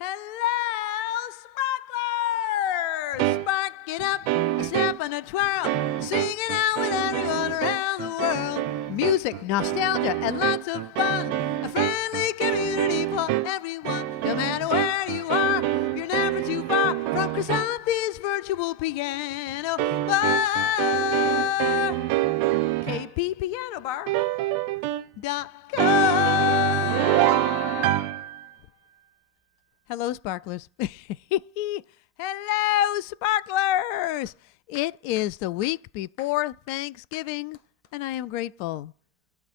Hello, sparklers! Spark it up, a snap and a twirl, singing out with everyone around the world. Music, nostalgia, and lots of fun. A friendly community for everyone. No matter where you are, you're never too far from Krisanthi's virtual piano bar. kppianobar.com. Hello, sparklers. Hello, sparklers. It is the week before Thanksgiving, and I am grateful,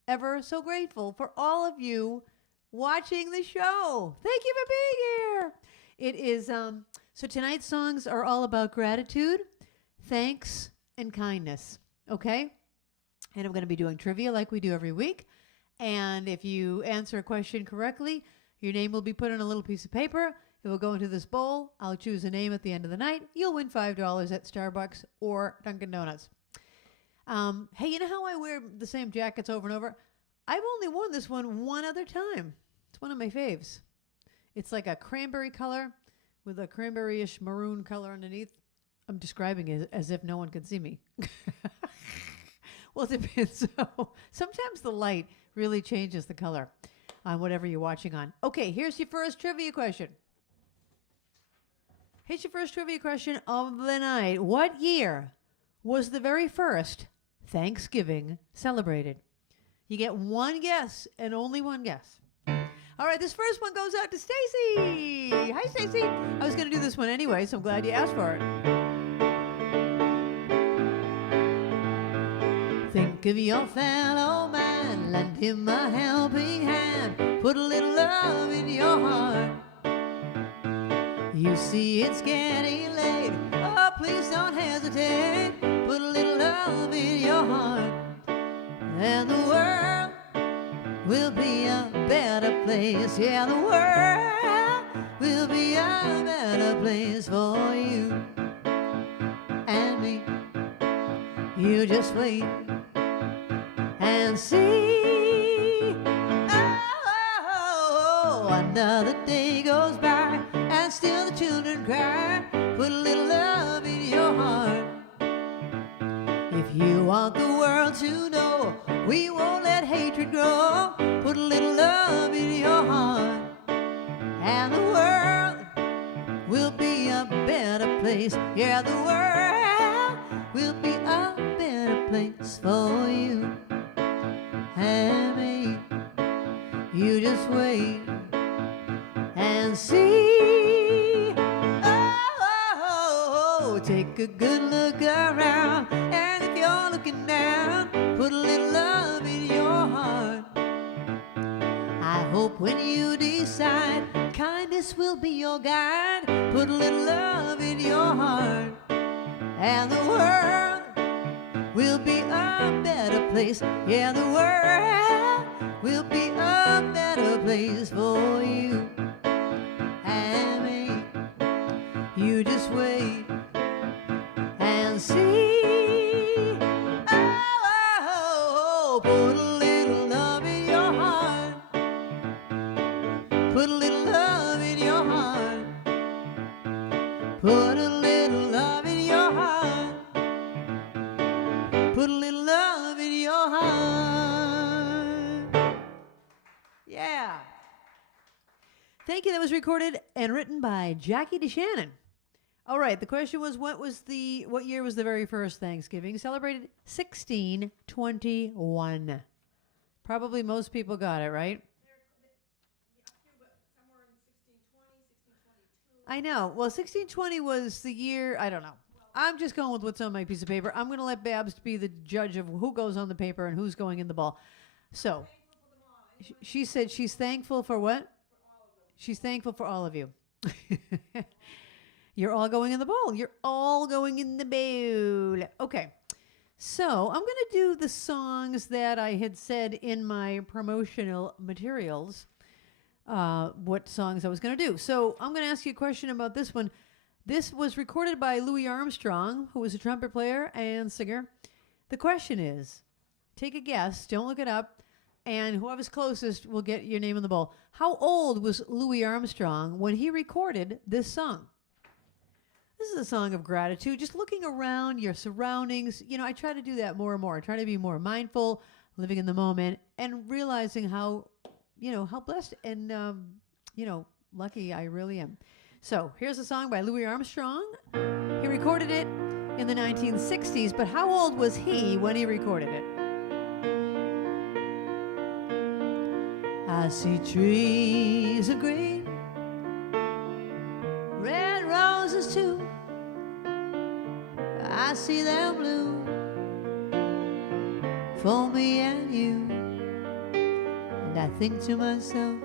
ever so grateful for all of you watching the show. Thank you for being here. It is, so tonight's songs are all about gratitude, thanks, and kindness, okay? And I'm going to be doing trivia like we do every week. And if you answer a question correctly, your name will be put on a little piece of paper. It will go into this bowl. I'll choose a name at the end of the night. You'll win $5 at Starbucks or Dunkin' Donuts. Hey, you know how I wear the same jackets over and over? I've only worn this one other time. It's one of my faves. It's like a cranberry color with a cranberry-ish maroon color underneath. I'm describing it as if no one can see me. Well, it depends. So sometimes the light really changes the color on whatever you're watching on. Okay, here's your first trivia question. Here's your first trivia question of the night. What year was the very first Thanksgiving celebrated? You get one guess and only one guess. All right, this first one goes out to Stacy. Hi, Stacy. I was going to do this one anyway, so I'm glad you asked for it. Think of your fellow man, lend him a helping hand, put a little love in your heart. You see it's getting late, oh please don't hesitate, put a little love in your heart, and the world will be a better place. Yeah, the world will be a better place for you and me. You just wait and see. Oh, another day goes by and still the children cry. Put a little love in your heart. If you want the world to know we won't let hatred grow, put a little love in your heart, and the world will be a better place. Yeah, the world will be a better place for you and me. You just wait and see. Oh, take a good look around, and if you're looking down, put a little love in your heart. I hope when you decide kindness will be your guide, put a little love in your heart, and the world will be a better place. Yeah, the world will be a better place for you and me. You just wait and see. Oh, put a little love in your heart. Put a little love in your heart. Put a little love in your heart. Put a little love in your heart. Yeah. Thank you. That was recorded and written by Jackie DeShannon. All right. The question was, what year was the very first Thanksgiving? Celebrated 1621. Probably most people got it, right? I know. Well, 1620 was the year, I don't know. I'm just going with what's on my piece of paper. I'm going to let Babs be the judge of who goes on the paper and who's going in the ball. So, she said she's thankful for what? She's thankful for all of you. You're all going in the bowl. You're all going in the bowl. Okay. So, I'm going to do the songs that I had said in my promotional materials, what songs I was going to do. So, I'm going to ask you a question about this one. This was recorded by Louis Armstrong, who was a trumpet player and singer. The question is, take a guess, don't look it up. and whoever's closest will get your name in the bowl. How old was Louis Armstrong when he recorded this song? This is a song of gratitude, just looking around your surroundings. You know, I try to do that more and more. I try to be more mindful, living in the moment, and realizing how, how blessed and, lucky I really am. So here's a song by Louis Armstrong. He recorded it in the 1960s, but how old was he when he recorded it? I see trees of green, red roses too. I see them blue for me and you. And I think to myself,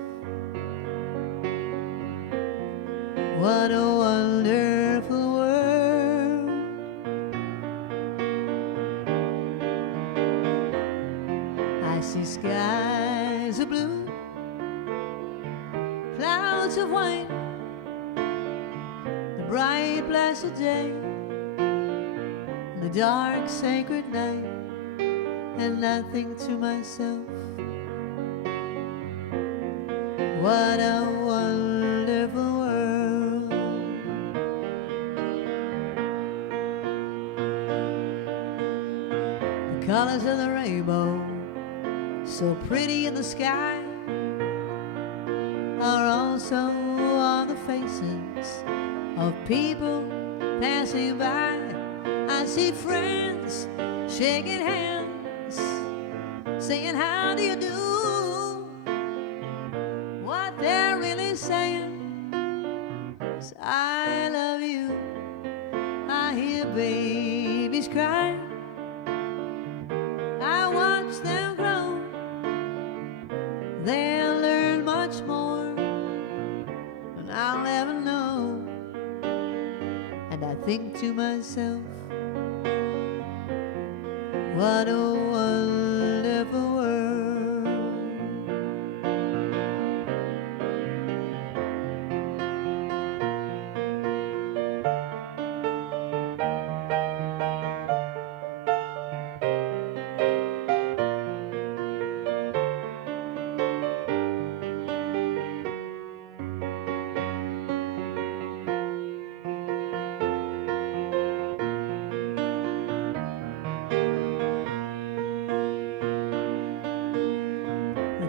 what a wonderful world. I see skies of blue, clouds of white, the bright blessed day, and the dark sacred night. And I think to myself, what a wonderful world. The colors of the rainbow, so pretty in the sky, are also on the faces of people passing by. I see friends shaking hands, saying how do you do. What they're really saying is I love you. I hear babies cry, I watch them grow. They'll learn much more than I'll ever know. And I think to myself, what a wonderful world.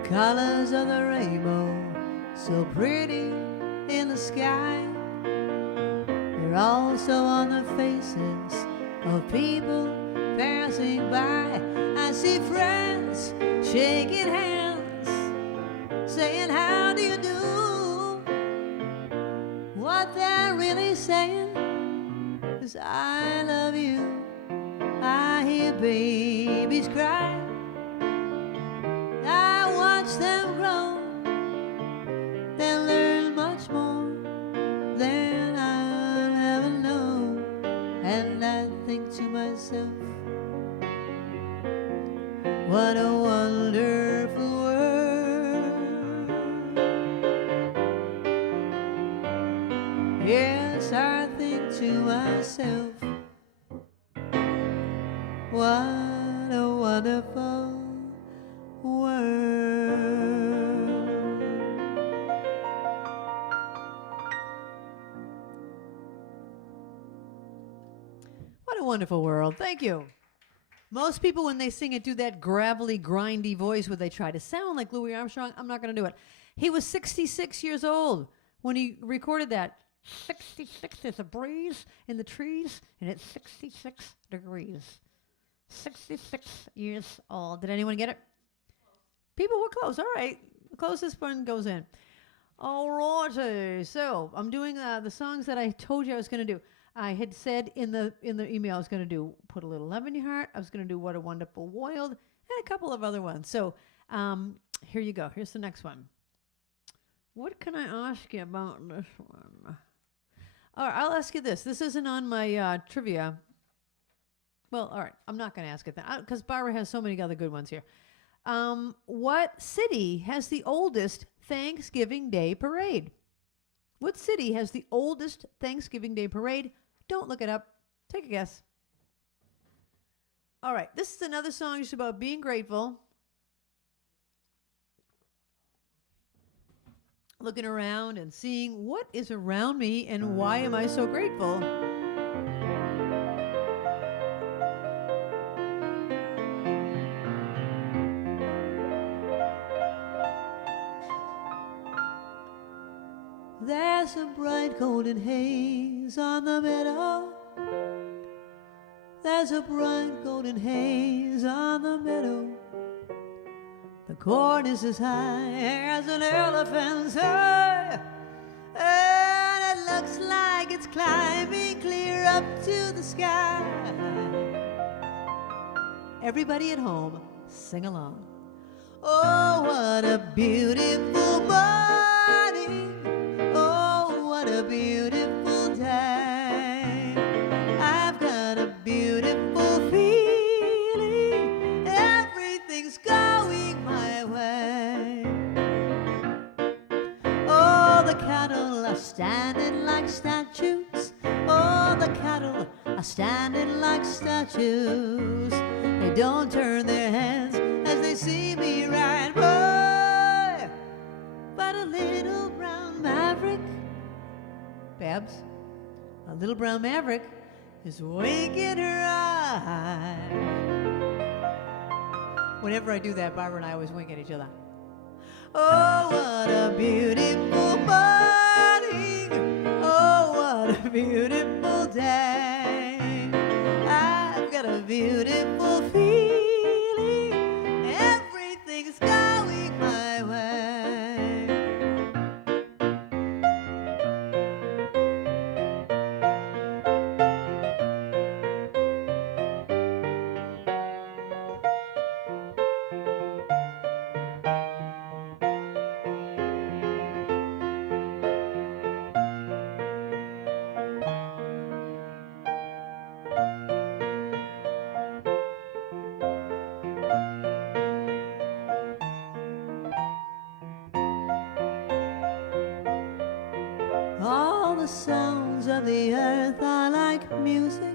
Colors of the rainbow, so pretty in the sky, they're also on the faces of people passing by. I see friends shaking hands, saying how do you do. What they're really saying is I love you. I hear babies cry, them grow. They'll learn much more than I'll ever know. And I think to myself, what a wonderful world. Yes, I think to myself, what a wonderful world. What a wonderful world. Thank you. Most people, when they sing it, do that gravelly, grindy voice where they try to sound like Louis Armstrong. I'm not going to do it. He was 66 years old when he recorded that. 66, there's a breeze in the trees, and it's 66 degrees. 66 years old. Did anyone get it? People were close. All right. The closest one goes in. All righty. So I'm doing the songs that I told you I was going to do. I had said in the email I was going to do Put a Little Love in Your Heart. I was going to do What a Wonderful World, and a couple of other ones. So here you go. Here's the next one. What can I ask you about this one? All right, I'll ask you this. This isn't on my trivia. Well, all right. I'm not going to ask it that because Barbara has so many other good ones here. What city has the oldest Thanksgiving Day parade? What city has the oldest Thanksgiving Day parade? Don't look it up. Take a guess. All right. This is another song just about being grateful. looking around and seeing what is around me and why am I so grateful. There's a bright golden haze on the meadow. There's a bright golden haze on the meadow. The corn is as high as an elephant's eye, and it looks like it's climbing clear up to the sky. Everybody at home, sing along. Oh, what a beautiful morning. Oh, what a beautiful day. I've got a beautiful feeling. Everything's going my way. Oh, the cattle are standing like statues. Oh, the cattle are standing like statues. They don't turn their heads as they see me ride by. But a little brown maverick, Babs, a little brown maverick is winking her eye. Whenever I do that, Barbara and I always wink at each other. Oh, what a beautiful morning. Oh, what a beautiful day. I've got a beautiful feeling. Everything's going my way. All the sounds of the earth are like music.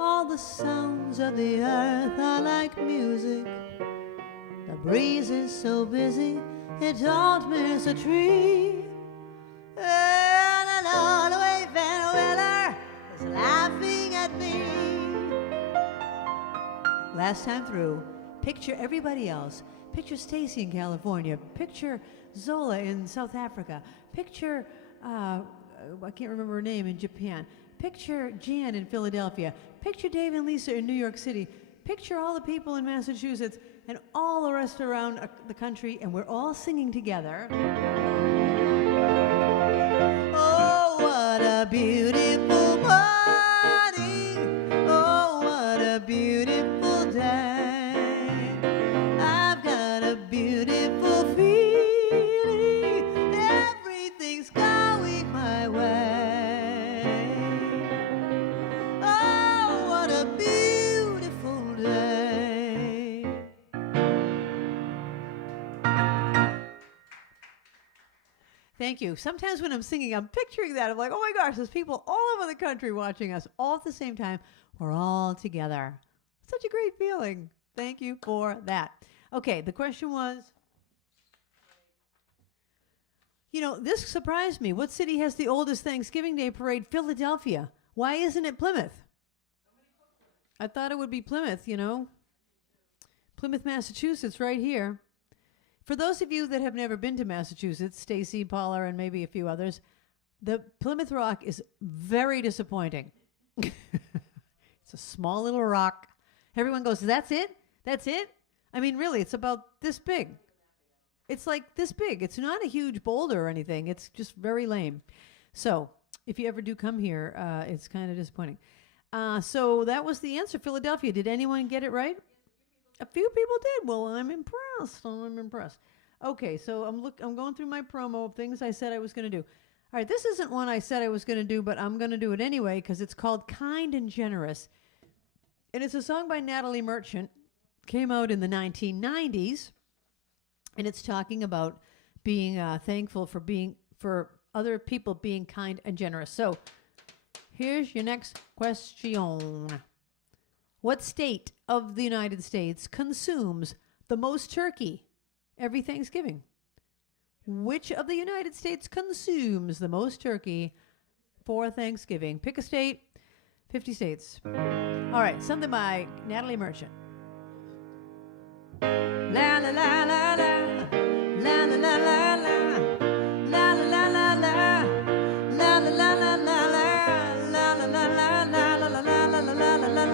All the sounds of the earth are like music. The breeze is so busy, it don't miss a tree. And an all-the-way Van Willer is laughing at me. Last time through, picture everybody else. Picture Stacy in California. Picture Zola in South Africa. Picture I can't remember her name, in Japan. Picture Jan in Philadelphia. Picture Dave and Lisa in New York City. Picture all the people in Massachusetts and all the rest around the country, and we're all singing together. Oh, what a beautiful morning. Oh, what a beautiful day. I've got a beautiful feeling. Everything's going my way. Oh, what a beautiful day. Thank you. Sometimes when I'm singing, I'm picturing that. I'm like, oh my gosh, there's people all over the country watching us all at the same time. We're all together. Such a great feeling. Thank you for that. Okay, the question was, this surprised me. What city has the oldest Thanksgiving Day parade? Philadelphia. Why isn't it Plymouth? I thought it would be Plymouth, Plymouth, Massachusetts, right here. For those of you that have never been to Massachusetts, Stacy, Paula, and maybe a few others, the Plymouth Rock is very disappointing. It's a small little rock. Everyone goes, that's it? That's it? I mean, really, it's about this big. It's like this big. It's not a huge boulder or anything. It's just very lame. So if you ever do come here, it's kind of disappointing. So that was the answer, Philadelphia. Did anyone get it right? A few people did. Well, I'm impressed. Okay, so I'm going through my promo of things I said I was going to do. All right, this isn't one I said I was going to do, but I'm going to do it anyway because it's called Kind and Generous. And it's a song by Natalie Merchant. Came out in the 1990s. And it's talking about being thankful for other people being kind and generous. So here's your next question. What state of the United States consumes the most turkey every Thanksgiving? Which of the United States consumes the most turkey for Thanksgiving? Pick a state. 50 states. All right, something by Natalie Merchant. La la la la la. La la la la la. La la la la la. La la la la la la. La la la la la la la la la la la la.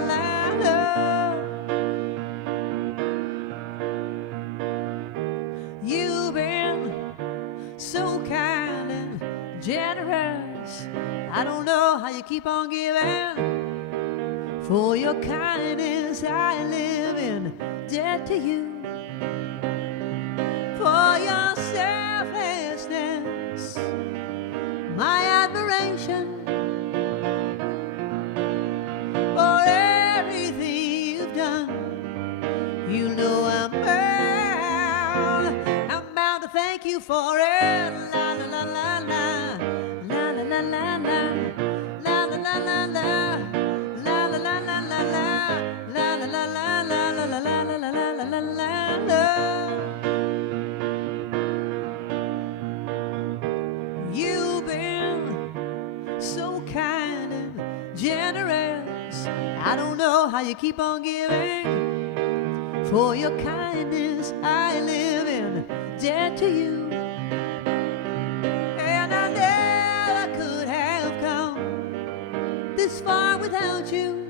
You've been so kind and generous. I don't know how you keep on giving. For your kindness I live in debt to you. For your selflessness, my admiration. For everything you've done, you know I'm bound to thank you for it. La la la la la. La la la la la. La la la la la. La la la la la la. La la la la la la la la la la la la. You've been so kind and generous. I don't know how you keep on giving. For your kindness I live in debt to you. And I never could have come this far without you.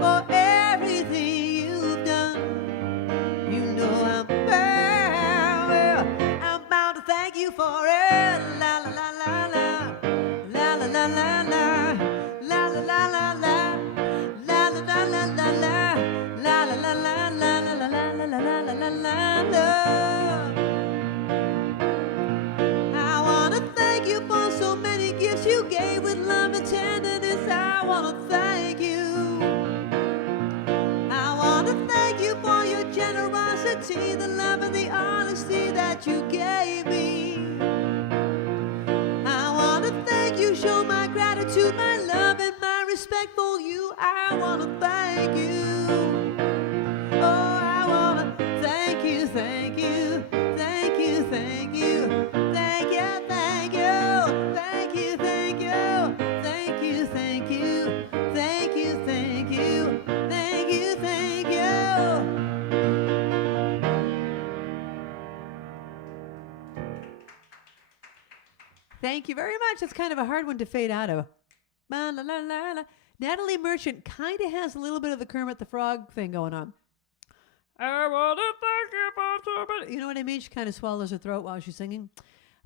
For everything you've done, you know I'm bound to thank you for it. La la la la la. La la la la la. La la la la la. La la la la la la. La la la la la la la la la la la la. I wanna thank you for so many gifts you gave with love and tenderness. I wanna thank you. I wanna thank you for your generosity, the love and the honesty that you gave me. I wanna thank you, show my gratitude, my love and my respect for you. I wanna thank you. Oh, I wanna thank you, thank you, thank you, thank you, thank you, thank you, thank you, thank you, thank you, thank you, thank you, thank you, thank you, thank you. Thank you very much. It's kind of a hard one to fade out of. La, la, la, la, la. Natalie Merchant kind of has a little bit of the Kermit the Frog thing going on. I want to thank you for so much. You know what I mean? She kind of swallows her throat while she's singing.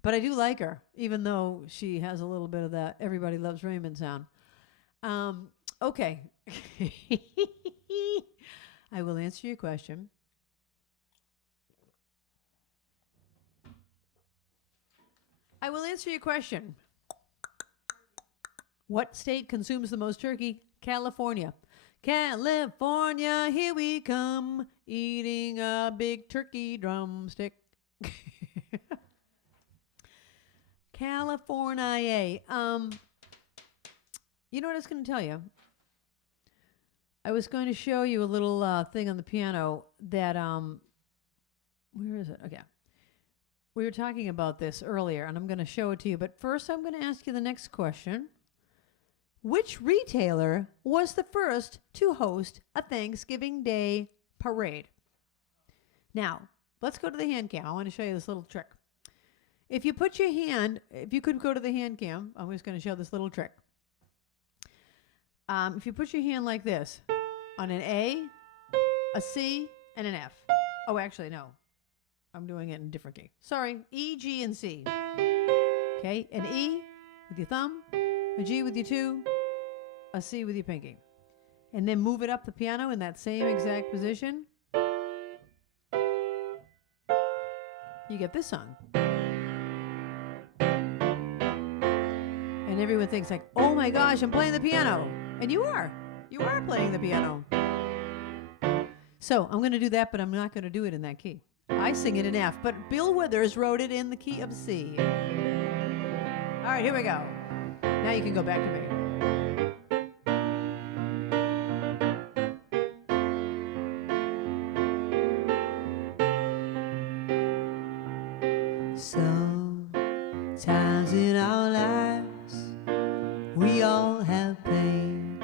But I do like her, even though she has a little bit of that Everybody Loves Raymond sound. Okay. I will answer your question. I will answer your question. What state consumes the most turkey? California. California, here we come, eating a big turkey drumstick. California. You know what I was going to tell you? I was going to show you a little thing on the piano that, where is it? Okay. We were talking about this earlier, and I'm going to show it to you. But first, I'm going to ask you the next question. Which retailer was the first to host a Thanksgiving Day parade? Now, let's go to the hand cam. I want to show you this little trick. If you put your hand, if you could go to the hand cam, I'm just going to show this little trick. If you put your hand like this, on an A, a C, and an F. Oh, actually, no. I'm doing it in a different key. Sorry, E, G, and C. Okay, an E with your thumb, a G with your two, a C with your pinky. And then move it up the piano in that same exact position. You get this song. And everyone thinks like, oh my gosh, I'm playing the piano. And you are. You are playing the piano. So I'm going to do that, but I'm not going to do it in that key. I sing it in F, but Bill Withers wrote it in the key of C. All right, here we go. Now you can go back to me. Sometimes in our lives we all have pain,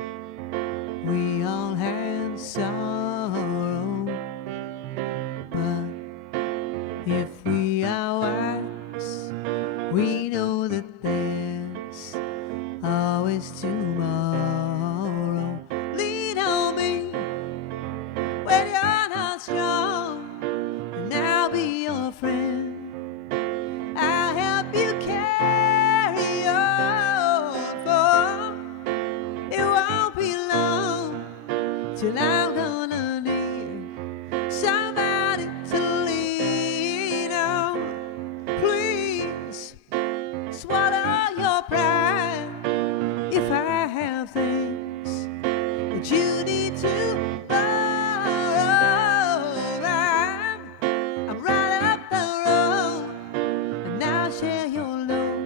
we all have sorrow, but if we are wise, we know that there's always tomorrow. Lean on me when you're not strong, and I'll be your friend. I'll help you carry on, for it won't be long till I'm gonna need somebody to lean on. Please swallow your pride if I have things that you need to borrow. I'm right up the road, and I'll share your load.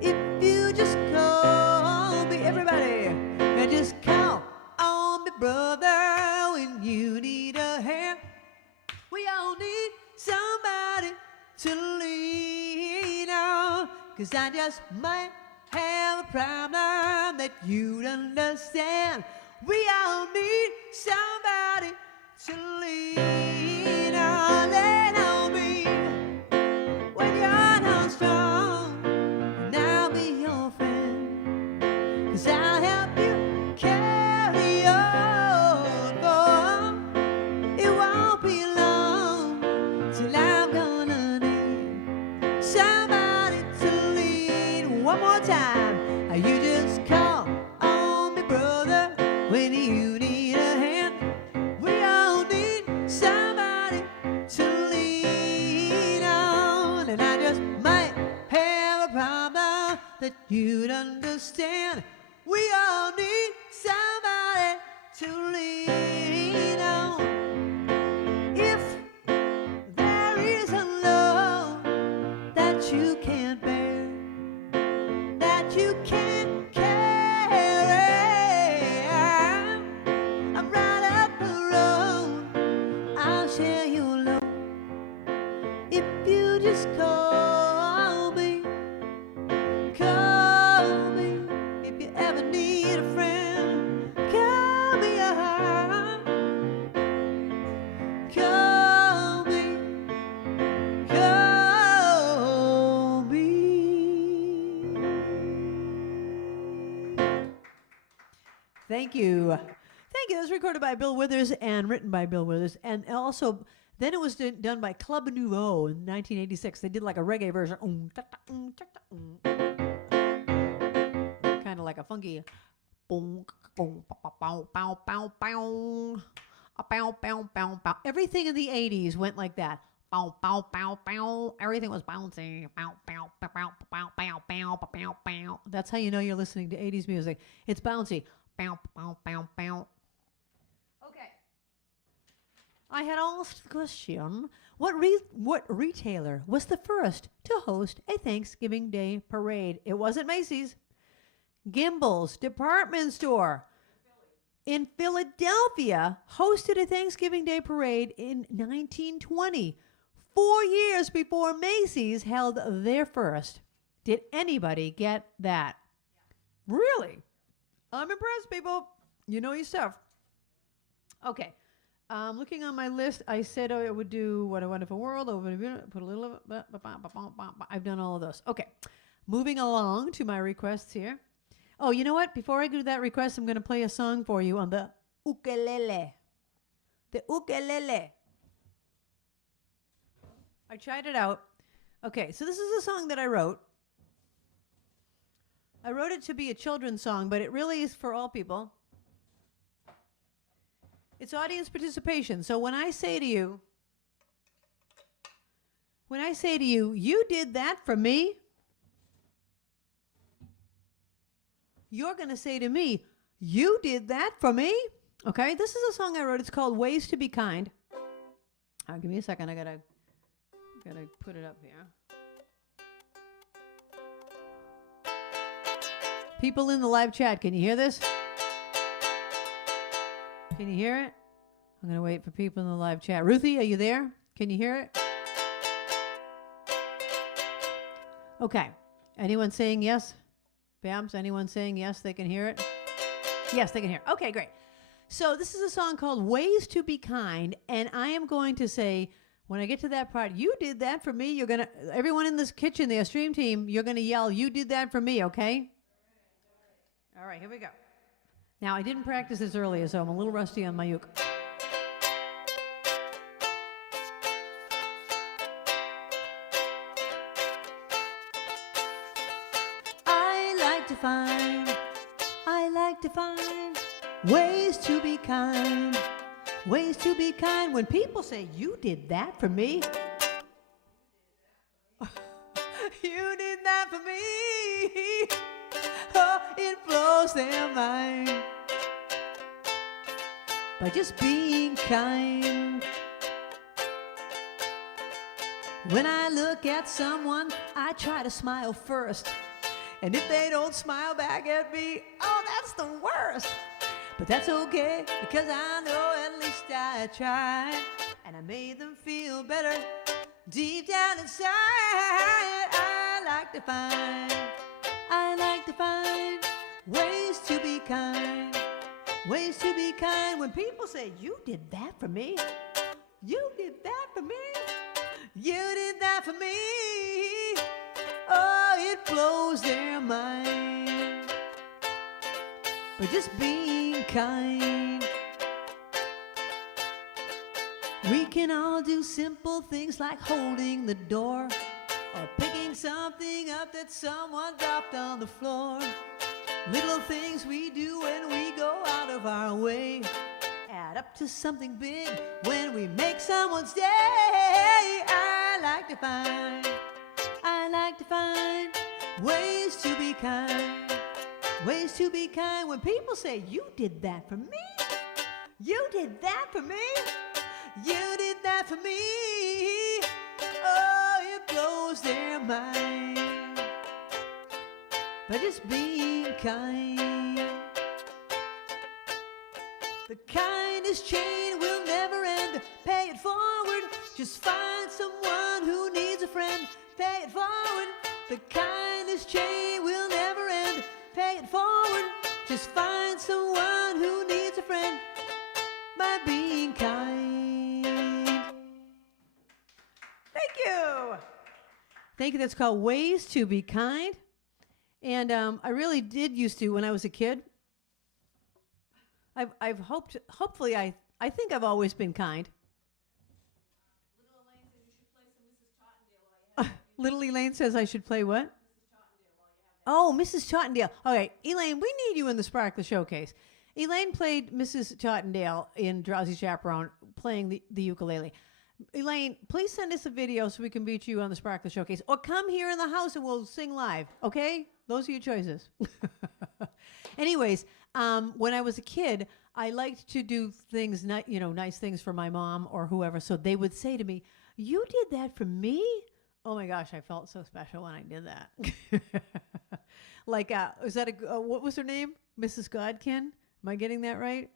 If you just call me, everybody, and just call on me, brother, when you need a hand. We all need somebody to lean on, 'cause I just might have a problem that you'd understand. We all need somebody to lean on. Lean on me when you're not strong, and I'll be your friend, 'cause I'll help you carry on, for it won't be long till I'm gonna need somebody to lean. One more time. You just call on me, brother, when you need a hand. We all need somebody to lean on, and I just might have a problem that you'd understand. We all need somebody to lean on. If there is a love that you can't bear, that you can't carry, I'm right up the road, I'll share your load. If you just call me, if you ever need a friend, call me up, call me, call me. Thank you. Thank you. It was recorded by Bill Withers and written by Bill Withers. And also, then it was done by Club Nouveau in 1986. They did like a reggae version. Kind of like a funky. Everything in the 80s went like that. Everything was bouncing. That's how you know you're listening to 80s music. It's bouncy. Okay. I had asked the question, what retailer was the first to host a Thanksgiving Day parade? It wasn't Macy's. Gimbel's department store in Philadelphia hosted a Thanksgiving Day parade in 1920, 4 years before Macy's held their first. Did anybody get that? Yeah. Really? I'm impressed, people. You know your stuff. Okay. Looking on my list, I said I would do What a Wonderful World. Put a little. I've done all of those. Okay. Moving along to my requests here. Oh, you know what? Before I do that request, I'm going to play a song for you on the ukulele. The ukulele. I tried it out. Okay, so this is a song that I wrote. I wrote it to be a children's song, but it really is for all people. It's audience participation. So when I say to you, you did that for me, you're going to say to me, you did that for me? Okay, this is a song I wrote. It's called Ways to Be Kind. Give me a second. I gotta put it up here. People in the live chat, can you hear this? Can you hear it? I'm going to wait for people in the live chat. Ruthie, are you there? Can you hear it? Okay. Anyone saying yes? Bams, anyone saying yes, they can hear it? Yes, they can hear. Okay, great. So this is a song called Ways to Be Kind, and I am going to say, when I get to that part, you did that for me. You're going to, everyone in this kitchen there, stream team, you're going to yell, you did that for me, okay? All right, here we go. Now, I didn't practice this earlier, so I'm a little rusty on my uke. I like to find ways to be kind, ways to be kind. When people say, you did that for me, you did that for me, oh, it blows their mind. By just being kind. When I look at someone, I try to smile first. And if they don't smile back at me, oh, that's the worst. But that's okay, because I know at least I tried. And I made them feel better deep down inside. I like to find ways to be kind, ways to be kind. When people say, you did that for me, you did that for me, you did that for me, oh, it blows their mind. But just being kind. We can all do simple things like holding the door or picking something up that someone dropped on the floor. Little things we do when we go out of our way add up to something big when we make someone's day. I like to find ways to be kind, ways to be kind. When people say, you did that for me, you did that for me, you did that for me, oh, it blows their mind. But just being kind. The kindest chain will never end. Pay it forward. Just find someone who needs a friend. Pay it forward. The kindest chain will never end. Pay it forward. Just find someone who needs a friend by being kind. Thank you. Thank you. That's called Ways to Be Kind. And I really did used to when I was a kid. Hopefully I think I've always been kind. Little Elaine says I should play what? Oh, Mrs. Tottendale. All right, Elaine, we need you in the Sparkler Showcase. Elaine played Mrs. Tottendale in Drowsy Chaperone, playing the ukulele. Elaine, please send us a video so we can beat you on the Sparkler Showcase. Or come here in the house and we'll sing live, okay? Those are your choices. Anyways, when I was a kid, I liked to do things, nice things for my mom or whoever. So they would say to me, you did that for me? Oh my gosh, I felt so special when I did that. Like, was that what was her name? Mrs. Godkin? Am I getting that right?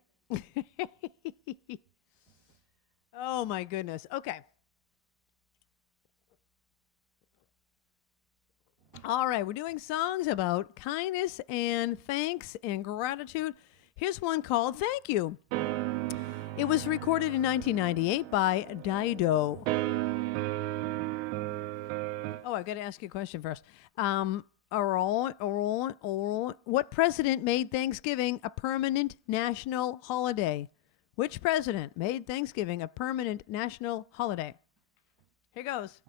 Oh my goodness. Okay. All right, we're doing songs about kindness and thanks and gratitude. Here's one called Thank You. It was recorded in 1998 by Dido. Oh, I've got to ask you a question first. What president made Thanksgiving a permanent national holiday? Which president made Thanksgiving a permanent national holiday? Here goes.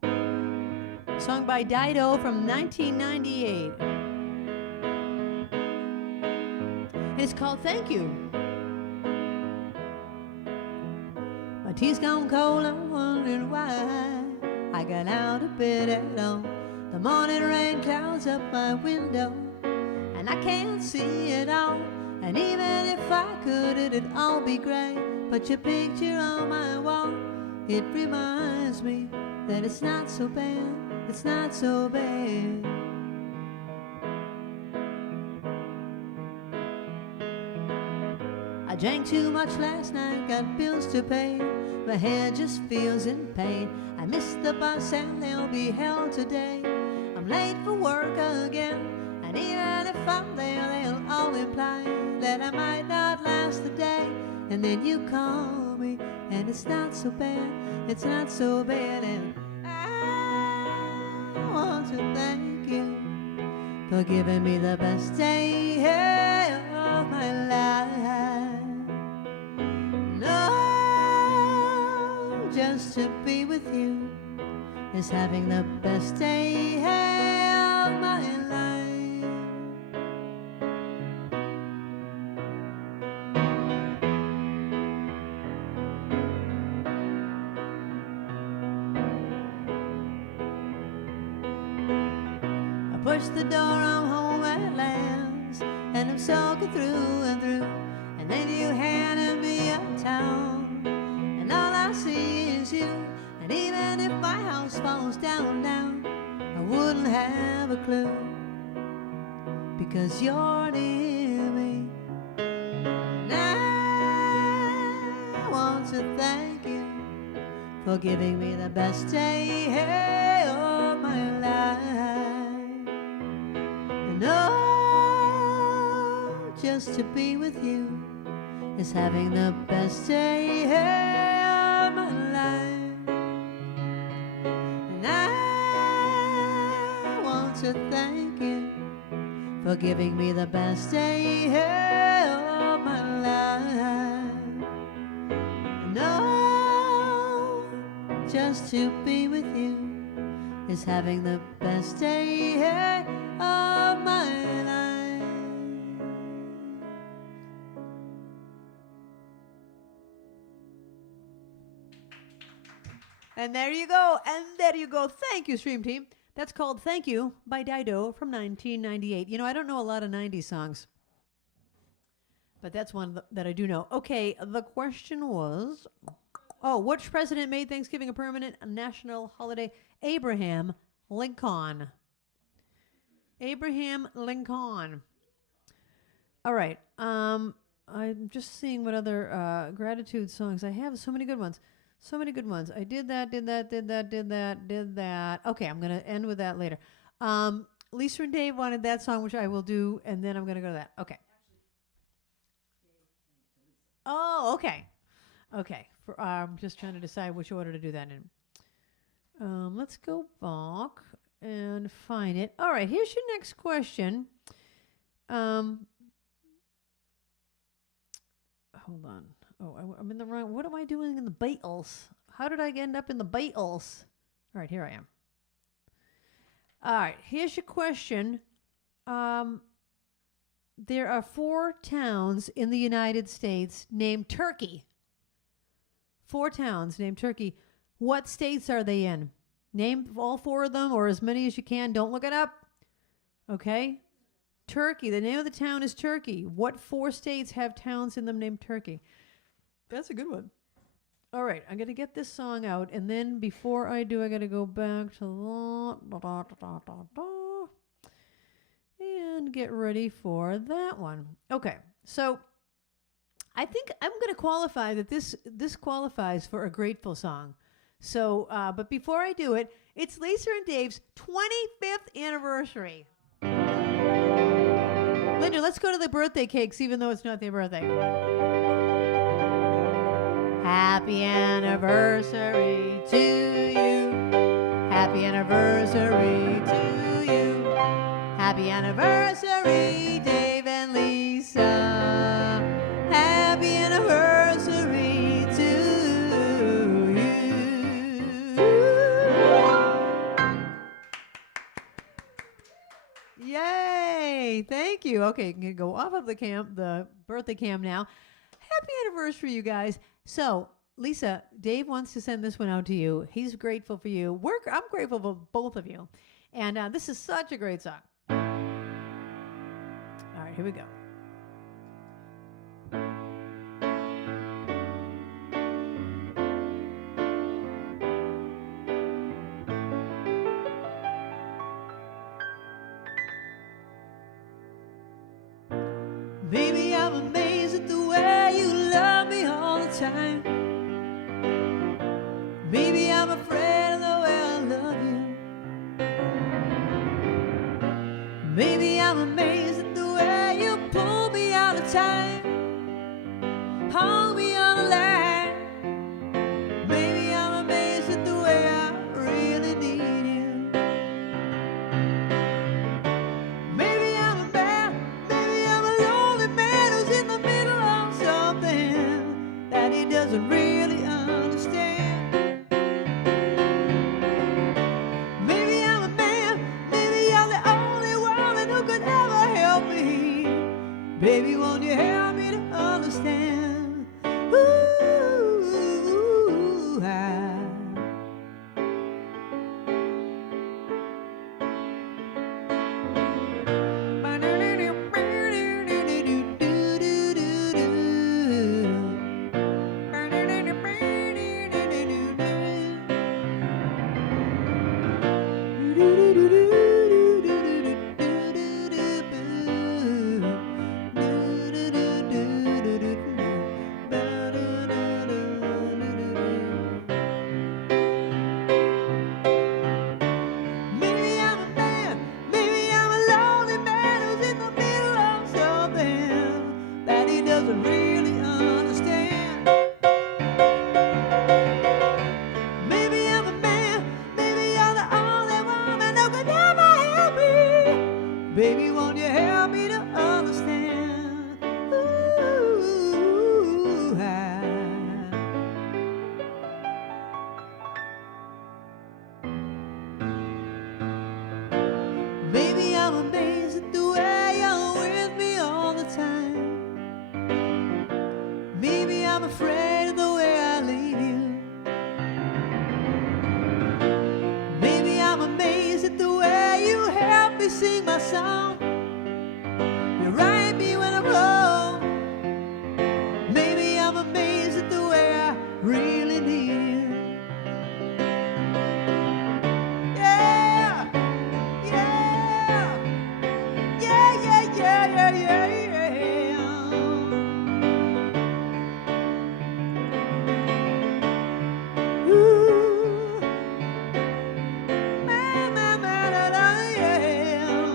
Sung by Dido from 1998. And it's called Thank You. My tea's gone cold, I'm wondering why I got out of bed at all. The morning rain clouds up my window, and I can't see it all. And even if I could, it'd all be great. But your picture on my wall, it reminds me that it's not so bad. It's not so bad. I drank too much last night, got bills to pay. My head just feels in pain. I missed the bus and there'll be hell today. I'm I'm late for work again. And even if I'm there, they'll all imply that I might not last the day. And then you call me, and it's not so bad, it's not so bad. And I want to thank you for giving me the best day of my life. No, just to be with you is having the best day of my life. I push the door, I'm home at last, and I'm soaking through and through. And then you handed me a towel, and all I see is you. And even if my house falls down, I wouldn't have a clue, because you're near me. And I want to thank you for giving me the best day of my life. And oh, just to be with you is having the best day of my life. To thank you for giving me the best day of my life. No, just to be with you is having the best day of my life. And there you go. And there you go. Thank you, Stream Team. That's called Thank You by Dido from 1998. You know, I don't know a lot of 90s songs, but that's one that I do know. Okay, the question was, which president made Thanksgiving a permanent national holiday? Abraham Lincoln. Abraham Lincoln. All right. I'm just seeing what other gratitude songs I have. So many good ones. So many good ones. I did that. Okay, I'm going to end with that later. Lisa and Dave wanted that song, which I will do, and then I'm going to go to that. Okay. Oh, okay. Okay. I'm just trying to decide which order to do that in. Let's go back and find it. All right, here's your next question. Hold on. Oh, I'm in the wrong. What am I doing in the Beatles? How did I end up in the Beatles? All right, here I am. All right, here's your question. There are 4 towns in the United States named Turkey. 4 towns named Turkey. What states are they in? Name all 4 of them, or as many as you can. Don't look it up. Okay? Turkey. The name of the town is Turkey. What 4 states have towns in them named Turkey? That's a good one. All right, I'm going to get this song out, and then before I do, I got to go back to and get ready for that one. Okay, so I think I'm going to qualify that this qualifies for a grateful song. So, but before I do it, it's Lisa and Dave's 25th anniversary. Linda, let's go to the birthday cakes, even though it's not their birthday. Happy anniversary to you. Happy anniversary to you. Happy anniversary, Dave and Lisa. Happy anniversary to you. Yay! Thank you. Okay, you can go off of the birthday cam now. Happy anniversary, you guys. So, Lisa, Dave wants to send this one out to you. He's grateful for you. I'm grateful for both of you. And this is such a great song. All right, here we go. Baby, I'm amazed at the way you love me all the time. Baby, I'm afraid of the way I love you. doesn't really understand. Maybe I'm a man, maybe I'm the only woman who could ever help me. Baby, won't you help me to understand? Ooh, baby, won't you help me to understand? Ooh, maybe I'm amazed at the way you're with me all the time. Maybe I'm afraid of the way I leave you. Maybe I'm amazed at the way you help me sing my song. You write me when I'm wrong. Maybe I'm amazed at the way I really need you. Yeah, yeah, yeah, yeah, yeah, yeah, yeah, yeah. Ooh, man, man, man, yeah.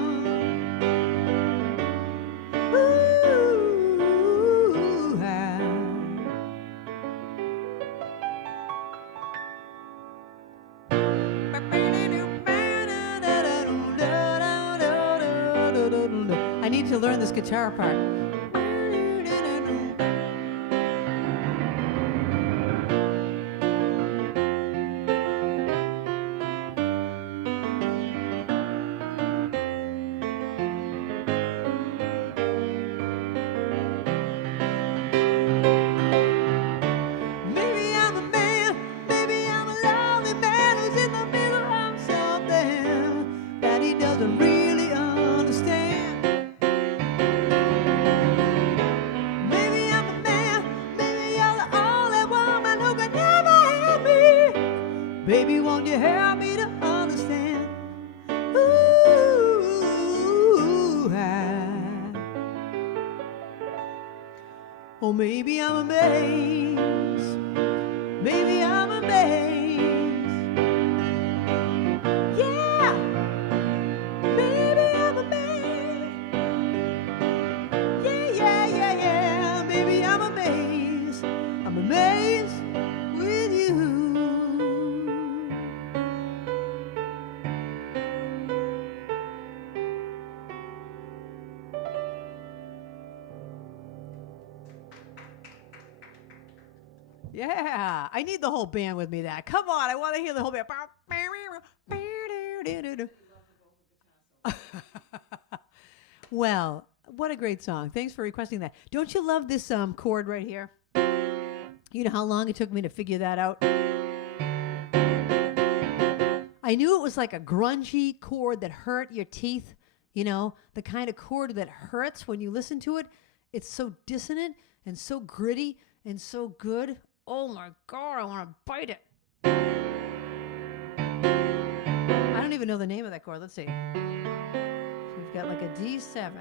Ooh, I need to learn this guitar part. Maybe I'm a man, maybe I'm a lonely man who's in the middle of something that he doesn't really understand. Maybe I'm a man, maybe you're the only woman who can never help me. Baby, won't you help me to understand? Ooh, or maybe I'm amazed. Maybe I'm amazed. Yeah, maybe I'm amazed. Yeah, yeah, yeah, yeah. Maybe I'm amazed. I'm amazed with you. Yeah, I need the whole band with me. That. Come on, I want to hear the whole band. Well, what a great song. Thanks for requesting that. Don't you love this chord right here? You know how long it took me to figure that out? I knew it was like a grungy chord that hurt your teeth. You know, the kind of chord that hurts when you listen to it. It's so dissonant and so gritty and so good. Oh my God, I want to bite it. I don't even know the name of that chord. Let's see. So we've got like a D7.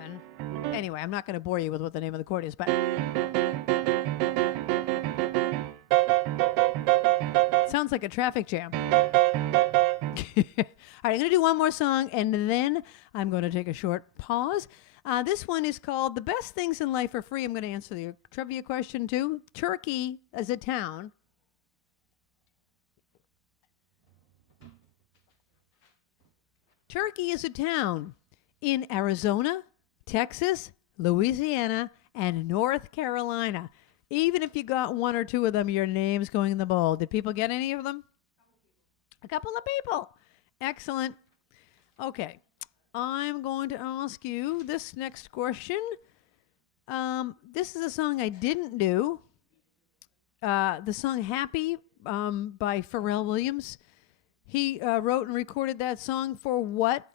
Anyway, I'm not going to bore you with what the name of the chord is, but it sounds like a traffic jam. All right, I'm going to do one more song, and then I'm going to take a short pause. This one is called The Best Things in Life Are Free. I'm going to answer the trivia question, too. Turkey as a town. Turkey is a town in Arizona, Texas, Louisiana, and North Carolina. Even if you got one or two of them, your name's going in the bowl. Did people get any of them? A couple of people. Excellent. Okay. I'm going to ask you this next question. This is a song I didn't do. The song Happy by Pharrell Williams. He wrote and recorded that song for what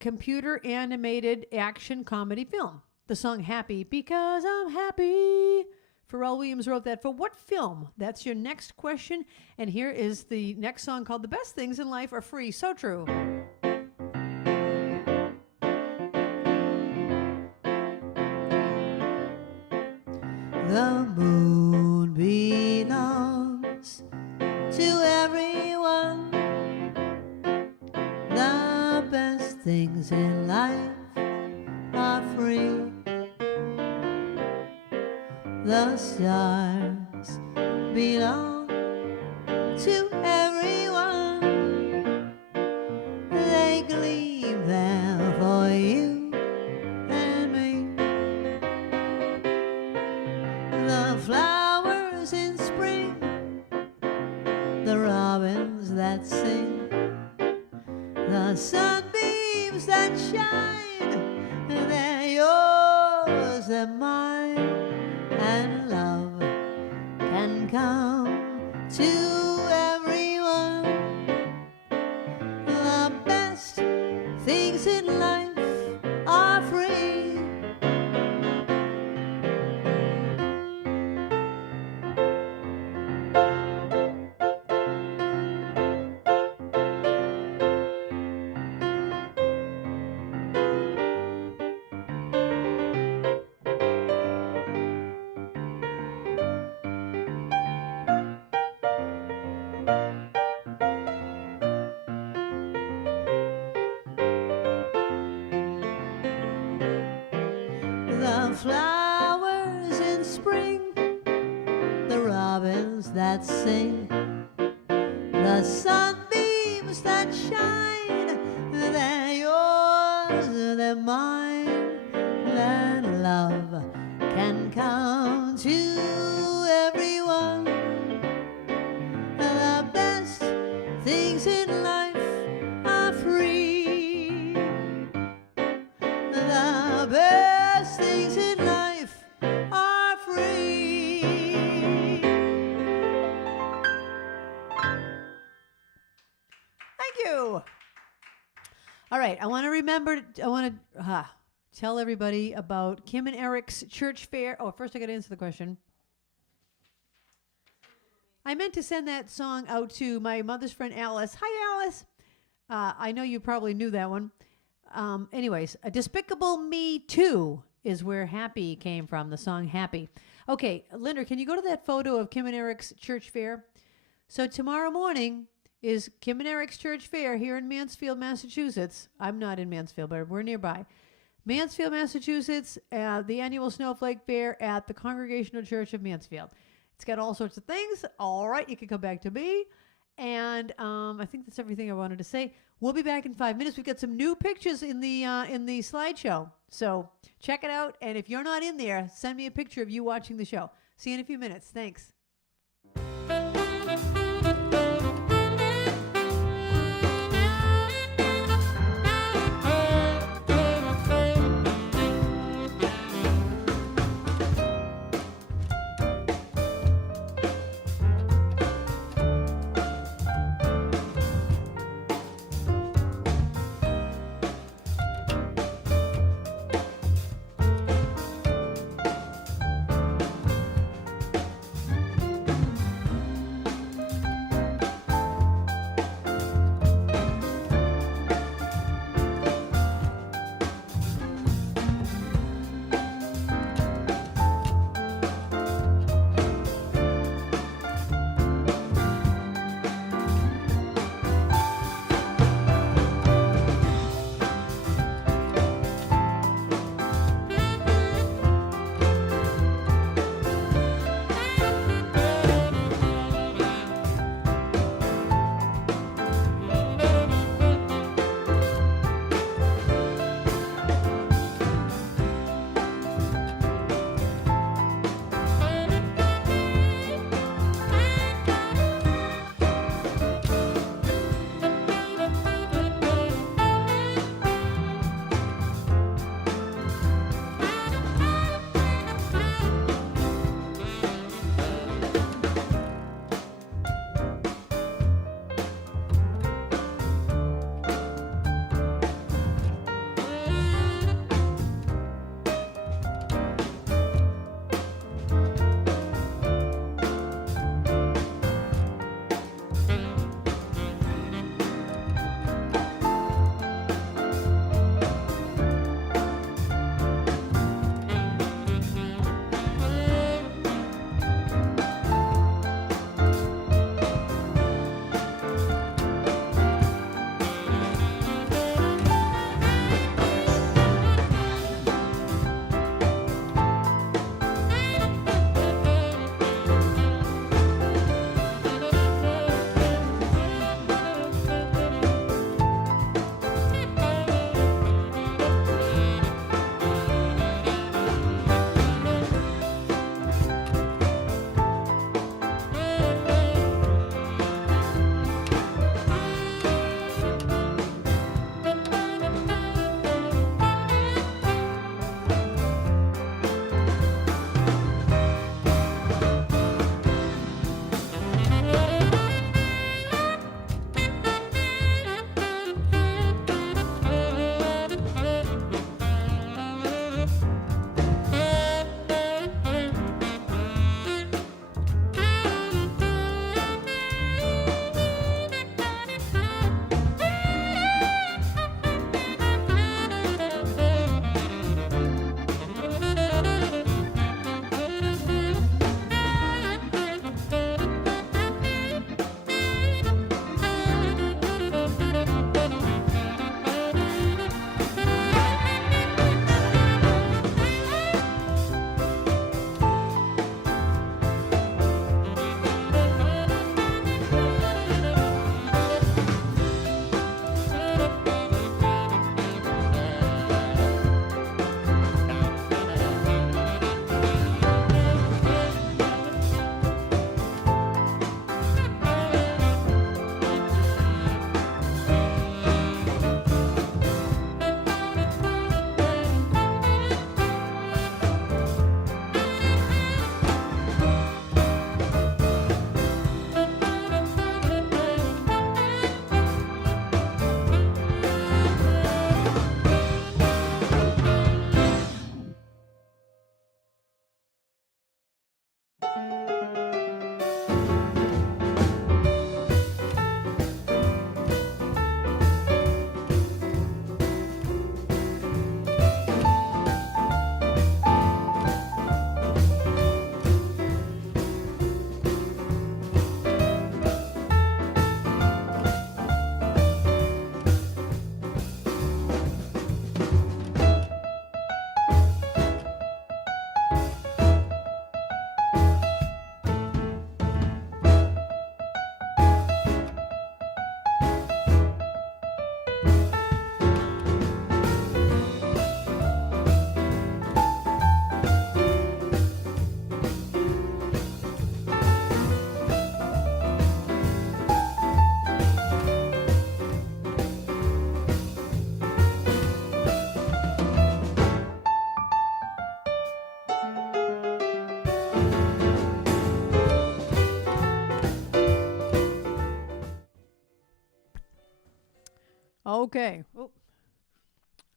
computer animated action comedy film? The song Happy, because I'm happy. Pharrell Williams wrote that for what film? That's your next question. And here is the next song called The Best Things in Life Are Free. So true. The moon belongs to everyone. The best things in life are free. The stars belong to everyone. They gleam there for you and me. The flowers in spring, the robins that sing, the sunbeams that shine, they're yours, they're mine, and love can come to everyone. The best things in life are free. The flowers in spring, the robins that sing, the sunbeams that shine, they're yours, they're mine, and love can come to everyone. The best things in life are free. The best things in life are free. Thank you. All right, I want to tell everybody about Kim and Eric's church fair. Oh, first I got to answer the question. I meant to send that song out to my mother's friend Alice. Hi, Alice. I know you probably knew that one. Anyways, a Despicable Me 2 is where Happy came from, the song Happy. Okay, Linda, can you go to that photo of Kim and Eric's church fair? So tomorrow morning is Kim and Eric's church fair here in Mansfield, Massachusetts. I'm not in Mansfield, but we're nearby. Mansfield, Massachusetts, the annual Snowflake Fair at the Congregational Church of Mansfield. It's got all sorts of things. All right, you can come back to me. And I think that's everything I wanted to say. We'll be back in 5 minutes. We've got some new pictures in the slideshow. So check it out. And if you're not in there, send me a picture of you watching the show. See you in a few minutes. Thanks. Okay. Oh,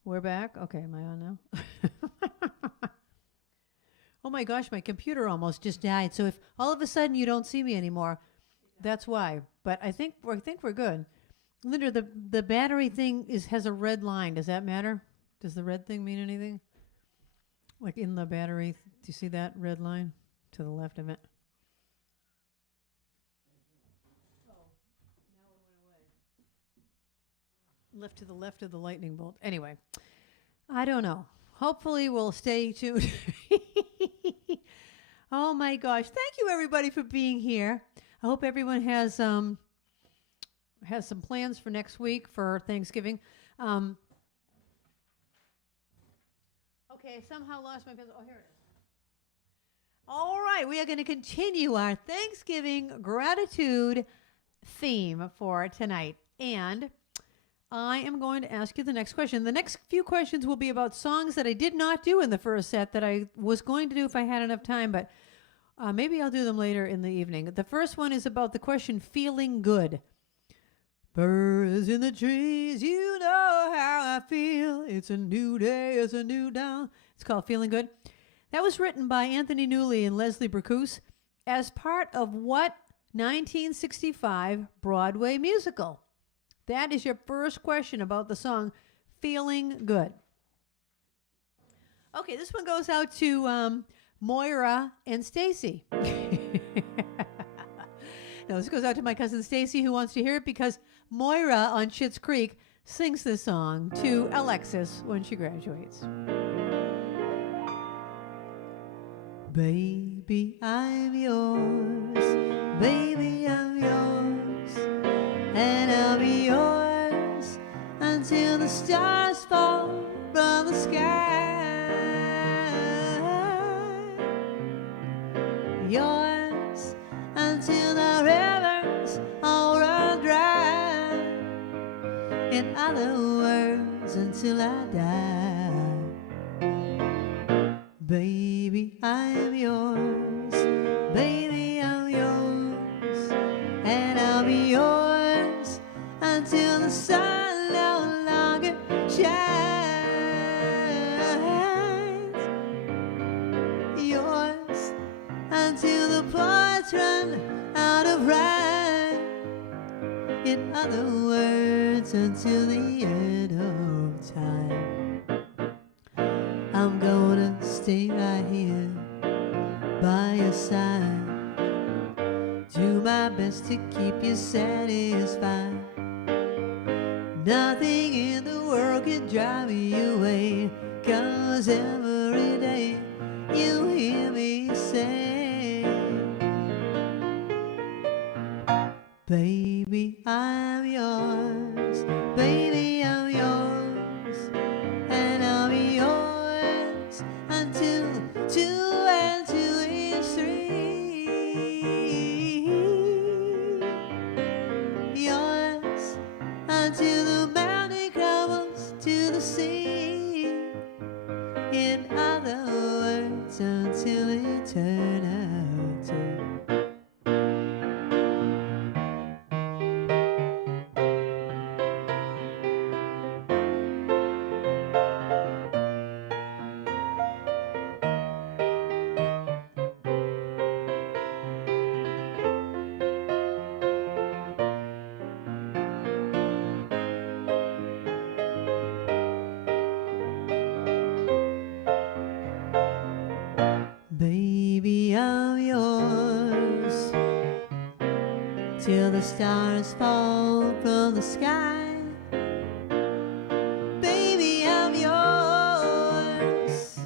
we're back. Okay, am I on now? Oh my gosh, my computer almost just died. So if all of a sudden you don't see me anymore, that's why. But I think we're good. Linda, the battery thing has a red line. Does that matter? Does the red thing mean anything? Like in the battery, do you see that red line to the left of it? Oh, now it went away. Left to the left of the lightning bolt. Anyway, I don't know. Hopefully we'll stay tuned. Oh my gosh. Thank you everybody for being here. I hope everyone has some plans for next week for Thanksgiving. Okay, I somehow lost my pencil. Oh, here it is. All right, we are going to continue our Thanksgiving gratitude theme for tonight. And I am going to ask you the next question. The next few questions will be about songs that I did not do in the first set that I was going to do if I had enough time, but maybe I'll do them later in the evening. The first one is about the question, feeling good. Birds in the trees, you know how I feel. It's a new day, it's a new dawn. It's called Feeling Good. That was written by Anthony Newley and Leslie Bracus as part of what 1965 Broadway musical? That is your first question about the song Feeling Good. Okay, this one goes out to Moira and Stacy. No, this goes out to my cousin Stacy, who wants to hear it because Moira on Schitt's Creek sings this song to Alexis when she graduates. Baby, I'm yours. Baby, I'm yours. And I'll be yours until the stars fall from the sky. Yours until the rivers all run dry. In other words, until I die. Baby, I'm yours. Baby, I'm yours. And I'll be yours until the sun no longer shines. Yours until the poets run out of rhyme. In other words, until the end of time. I'm gonna stay right here by your side. Do my best to keep you satisfied. Nothing in the world can drive me away, 'cause every day you hear me say, baby, I'm yours. Baby, I'm yours. And I'll be yours until 2 and 2 is 3. Yours until the mountain crumbles to the sea. In other words, until eternity. Baby, I'm yours till the stars fall from the sky. Baby, I'm yours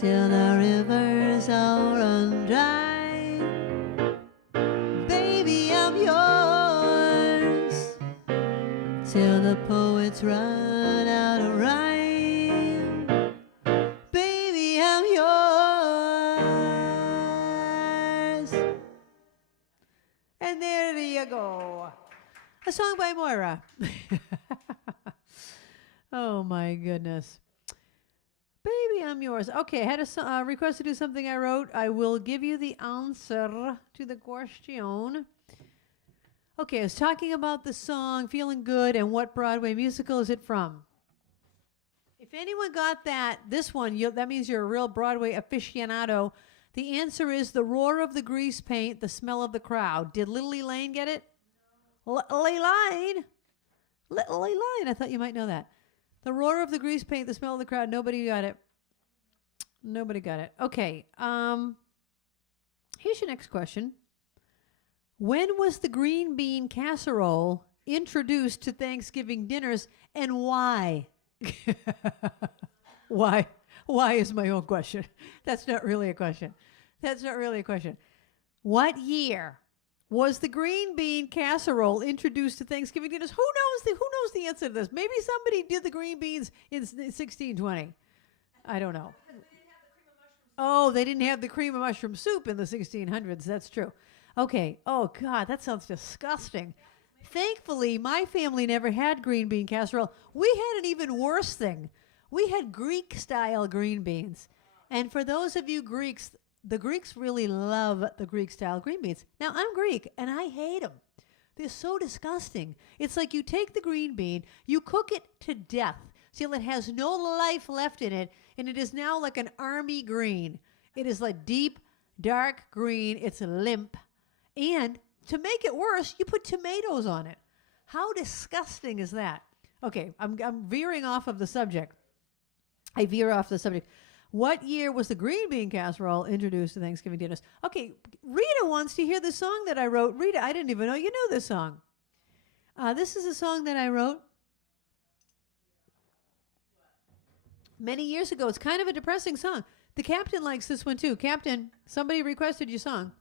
till the rivers all run dry. Baby, I'm yours till the poets run out of rhyme. Baby, I'm yours. And there you go. A song by Moira. Oh my goodness. Baby, I'm yours. Okay, I had a request to do something I wrote. I will give you the answer to the question. Okay, I was talking about the song Feeling Good and what Broadway musical is it from? If anyone got this one, that means you're a real Broadway aficionado. The answer is The Roar of the Grease Paint, The Smell of the Crowd. Did Little Elaine get it? Elaine? Little Elaine. I thought you might know that. The Roar of the Grease Paint, The Smell of the Crowd. Nobody got it. Nobody got it. Okay. Here's your next question. When was the green bean casserole introduced to Thanksgiving dinners, and why? Why? Why is my own question. That's not really a question. That's not really a question. What year was the green bean casserole introduced to Thanksgiving dinners? Who knows the answer to this? Maybe somebody did the green beans in 1620. I don't know. Oh, they didn't have the cream of mushroom soup in the 1600s. That's true. Okay. Oh, God, that sounds disgusting. Thankfully, my family never had green bean casserole. We had an even worse thing. We had Greek-style green beans. And for those of you Greeks, the Greeks really love the Greek-style green beans. Now, I'm Greek, and I hate them. They're so disgusting. It's like you take the green bean, you cook it to death till it has no life left in it, and it is now like an army green. It is like deep, dark green. It's limp. And to make it worse, you put tomatoes on it. How disgusting is that? Okay, I'm veering off of the subject. I veer off the subject. What year was the green bean casserole introduced to Thanksgiving dinners? Okay, Rita wants to hear the song that I wrote. Rita, I didn't even know you knew this song. This is a song that I wrote many years ago. It's kind of a depressing song. The captain likes this one too. Captain, somebody requested your song.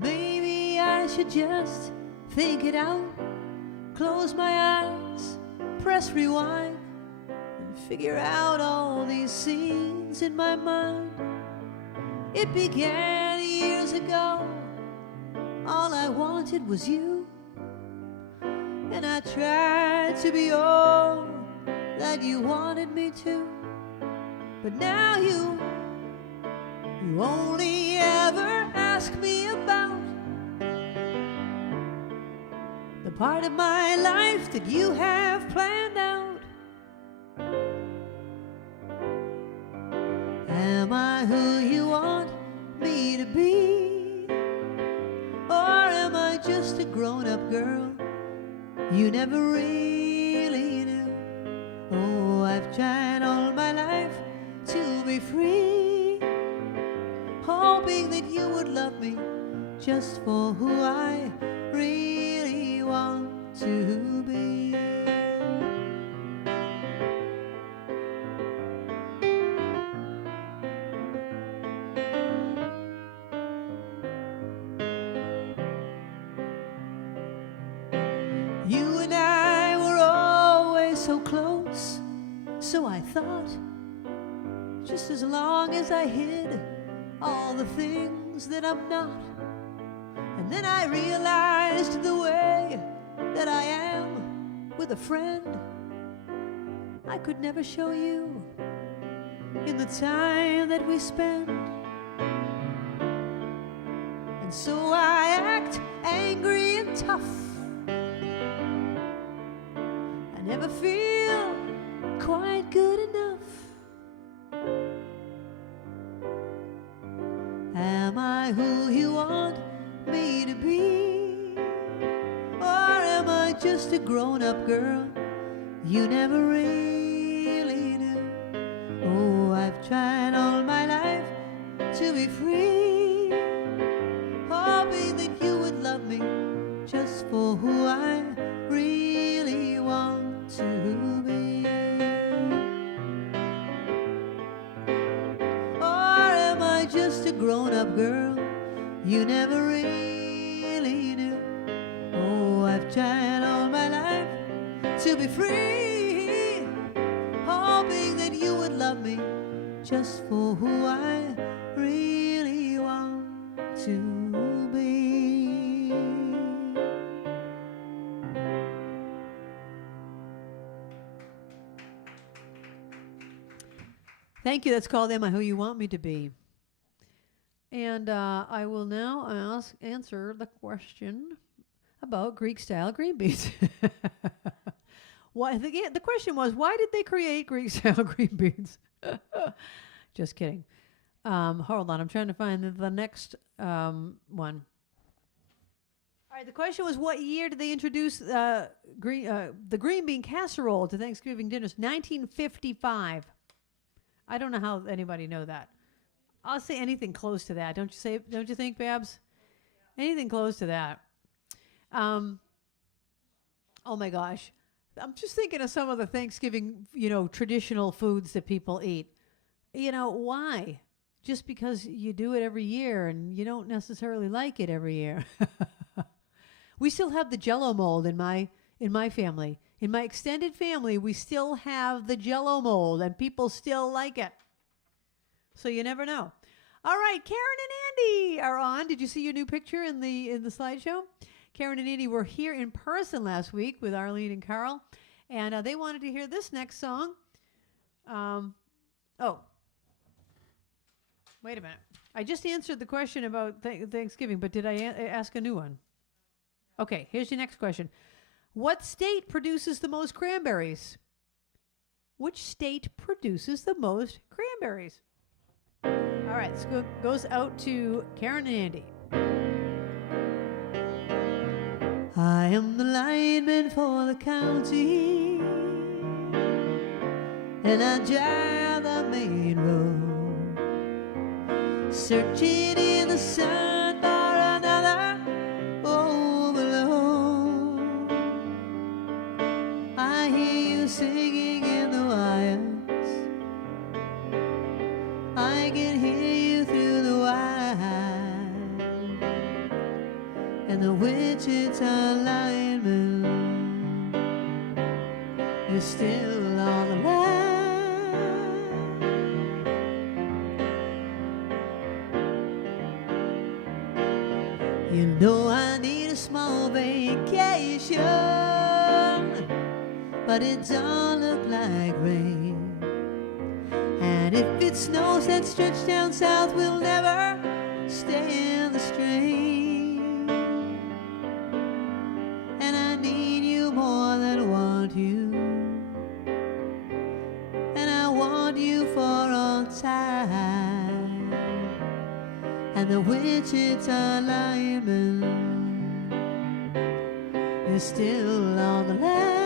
Maybe I should just think it out, close my eyes, press rewind, and figure out all these scenes in my mind. It began years ago. All I wanted was you, and I tried to be all that you wanted me to. But now you only ever ask me about the part of my life that you have planned out. Am I who you want me to be? Or am I just a grown-up girl you never really knew? Oh, I've tried all my life to be free, hoping that you would love me just for who I really want to be. You and I were always so close, so I thought, just as long as I hid all the things that I'm not. And then I realized the way that I am with a friend, I could never show you in the time that we spend. And so I act angry and tough. I never feel quite good enough. Am I who you want me to be? Or am I just a grown-up girl you never really knew? Oh, I've tried all my life to be free, hoping that you would love me just for who I really want to be. Or am I just a grown-up girl you never really knew? Oh, I've tried all my life to be free, hoping that you would love me just for who I really want to be. Thank you. That's called Am I Who You Want Me to Be. And I will now answer the question about Greek-style green beans. The question was, why did they create Greek-style green beans? Just kidding. Hold on, I'm trying to find the next one. All right, the question was, what year did they introduce the green bean casserole to Thanksgiving dinners? 1955. I don't know how anybody know that. I'll say anything close to that. Don't you think, Babs? Anything close to that. Oh my gosh. I'm just thinking of some of the Thanksgiving, traditional foods that people eat. Why? Just because you do it every year and you don't necessarily like it every year. We still have the Jell-O mold in my family. In my extended family, we still have the Jell-O mold and people still like it. So you never know. All right, Karen and Andy are on. Did you see your new picture in the slideshow? Karen and Andy were here in person last week with Arlene and Carole, and they wanted to hear this next song. Wait a minute. I just answered the question about Thanksgiving, but did I ask a new one? Okay, here's your next question. What state produces the most cranberries? Which state produces the most cranberries? All right, this goes out to Karen and Andy. I am the lineman for the county, and I drive the main road, searching in the sun for another overload. I hear you singing in the wires, I can hear you through the wire, and the Wichita lineman is still on the line. You know I need a small vacation, but it don't look like rain. And if it snows that stretch down south, we'll never stand the strain. And I need you more than want you, and I want you for all time. And the Wichita lineman is still on the line.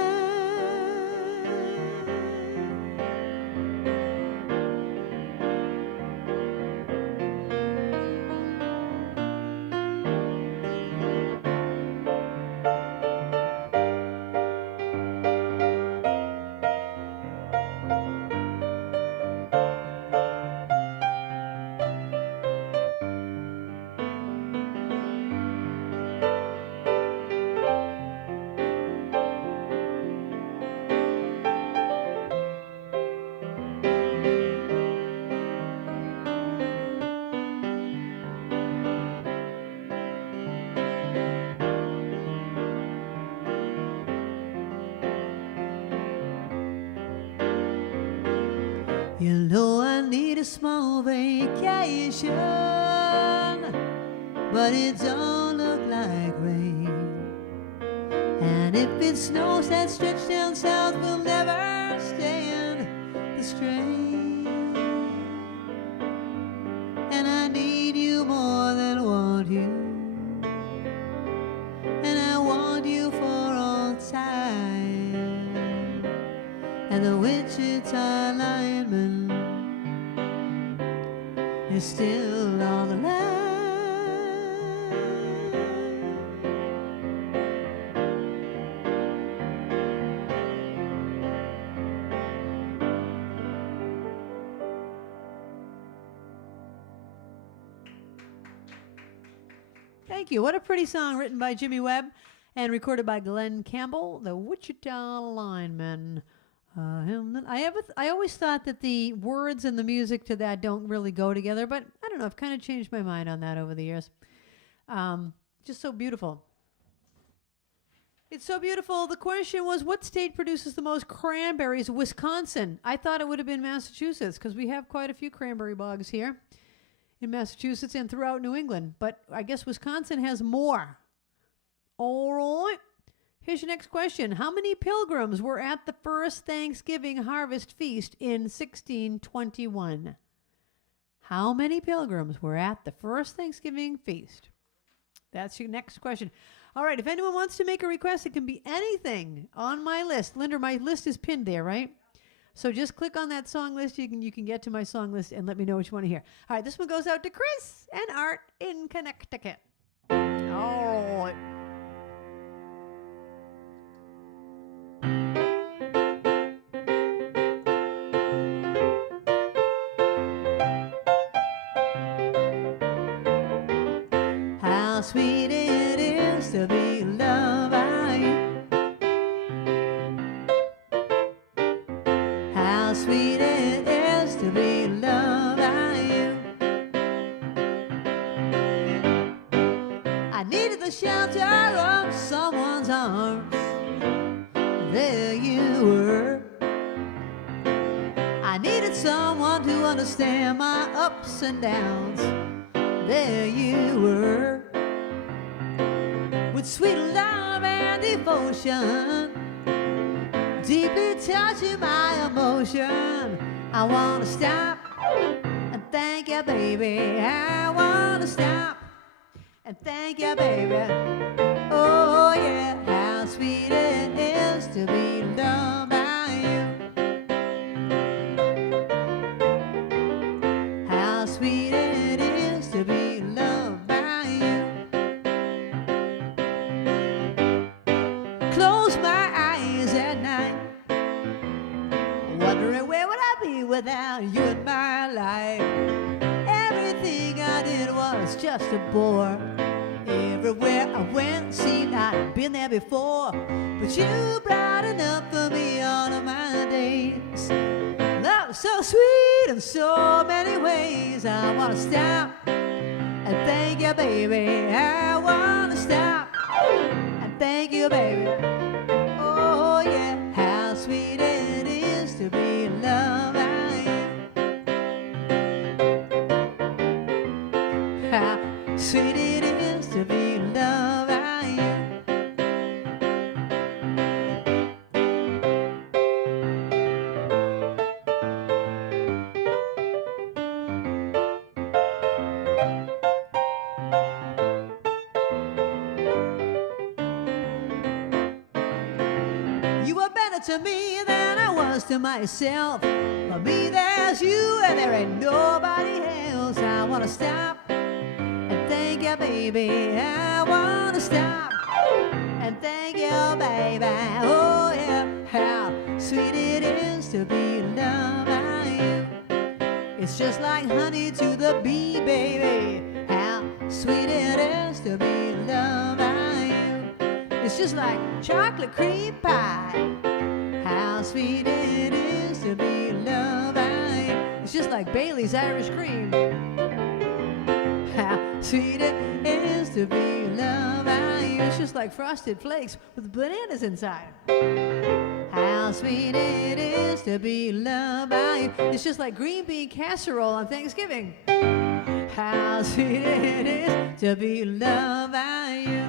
You know I need a small vacation, but it don't look like rain. And if it snows that stretch down south, we'll never stand the strain. And I need you more than want you, and I want you for all time. And the Wichita lineman is still on the line. Thank you. What a pretty song written by Jimmy Webb and recorded by Glenn Campbell, the Wichita lineman. I always thought that the words and the music to that don't really go together, but I don't know. I've kind of changed my mind on that over the years. Just so beautiful. It's so beautiful. The question was, what state produces the most cranberries? Wisconsin. I thought it would have been Massachusetts because we have quite a few cranberry bogs here. in Massachusetts and throughout New England. But I guess Wisconsin has more. All right. Here's your next question. How many pilgrims were at the first Thanksgiving harvest feast in 1621? How many pilgrims were at the first Thanksgiving feast? That's your next question. All right, if anyone wants to make a request, it can be anything on my list. Linda, my list is pinned there, right? So just click on that song list. You can get to my song list and let me know what you want to hear. All right, this one goes out to Chris and Art in Connecticut. All right. How sweet it is to be loved by you. How sweet it is to be loved by you. I needed the shelter of someone's arms. There you were. I needed someone to understand my ups and downs. There you were. With sweet love and devotion, deeply touching my emotion. I wanna stop and thank you, baby. I wanna stop and thank you, baby. Oh yeah, how sweet it is to be loved by you. How sweet it is to be loved by you. Close my eyes at night, wondering where would I be without you in my life. Everything I did was just a bore. Everywhere I went seemed I'd been there before, but you brightened up for me all of my days. Love is so sweet in so many ways. I wanna stop and thank you, baby. I wanna stop and thank you, baby. Oh yeah, how sweet it is to be loved by you. How sweet it is to be loved by you. You were better to me than I was to myself. For me there's you and there ain't nobody else. I wanna stop and thank you, baby. I wanna stop and thank you, baby. Oh yeah, how sweet it is to be loved by you. It's just like honey to the bee, baby. How sweet it is to be loved by you. It's just like chocolate cream pie. How sweet it is to be loved by you. It's just like Bailey's Irish cream. How sweet it is to be loved by you. It's just like Frosted Flakes with bananas inside. How sweet it is to be loved by you. It's just like green bean casserole on Thanksgiving. How sweet it is to be loved by you.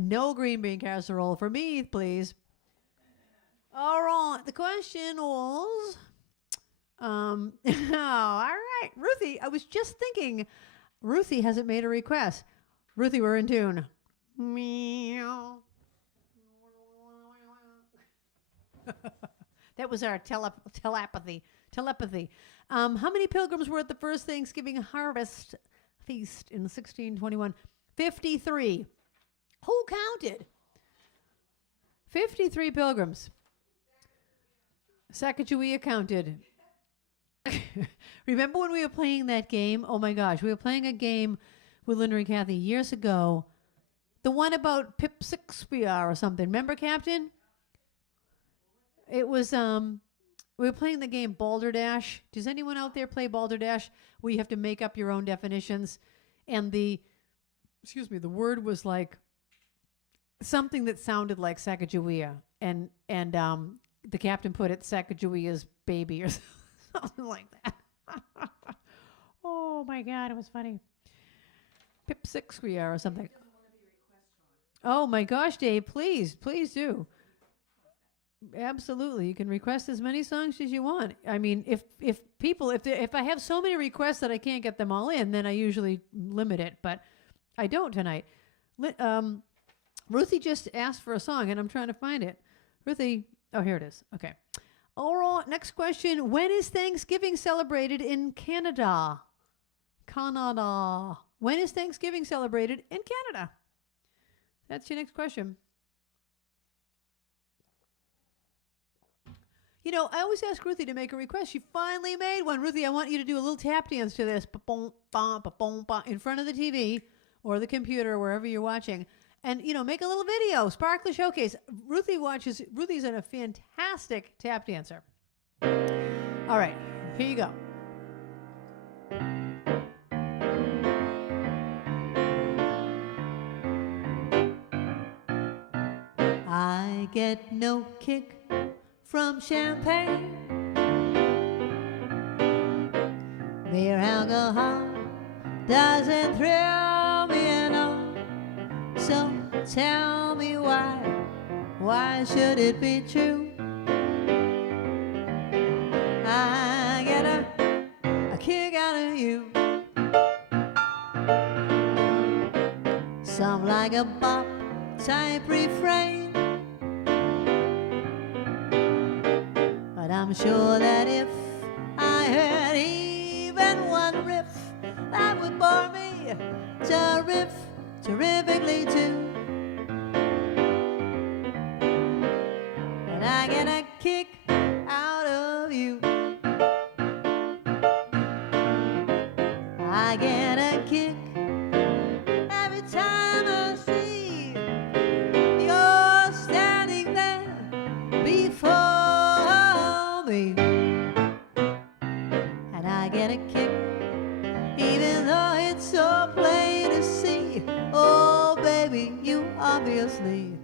No green bean casserole for me, please. All right, the question was, all right, Ruthie, I was just thinking, Ruthie hasn't made a request. Ruthie, we're in tune. Meow. That was our telepathy. How many pilgrims were at the first Thanksgiving harvest feast in 1621? 53. Who counted? 53 pilgrims. Sacagawea counted. Remember when we were playing that game? Oh my gosh, we were playing a game with Linda and Kathy years ago. The one about Pip Sixpia or something. Remember, Captain? It was, we were playing the game Balderdash. Does anyone out there play Balderdash? Where you have to make up your own definitions. And the word was like something that sounded like Sacagawea, and the captain put it Sacagawea's baby or something like that. Oh my God, it was funny. Pip six we are or something. Oh my gosh, Dave, please do. Absolutely, you can request as many songs as you want. I mean, if I have so many requests that I can't get them all in, then I usually limit it. But I don't tonight. Ruthie just asked for a song, and I'm trying to find it. Ruthie, oh, here it is. Okay. All right, next question. When is Thanksgiving celebrated in Canada? Canada. When is Thanksgiving celebrated in Canada? That's your next question. You know, I always ask Ruthie to make a request. She finally made one. Ruthie, I want you to do a little tap dance to this in front of the TV or the computer or wherever you're watching. And, you know, make a little video, Sparkler Showcase. Ruthie's a fantastic tap dancer. All right, here you go. I get no kick from champagne. Mere alcohol doesn't thrill me at all. So tell me why should it be true? I get a kick out of you. Some like a bop type refrain, but I'm sure that if I heard even one riff, that would bore me to riff terrifically too. And I get a kick out of you. I get a kick every time I see you're standing there before me. And I get a kick even though it's so plain to see. Oh, baby, you obviously,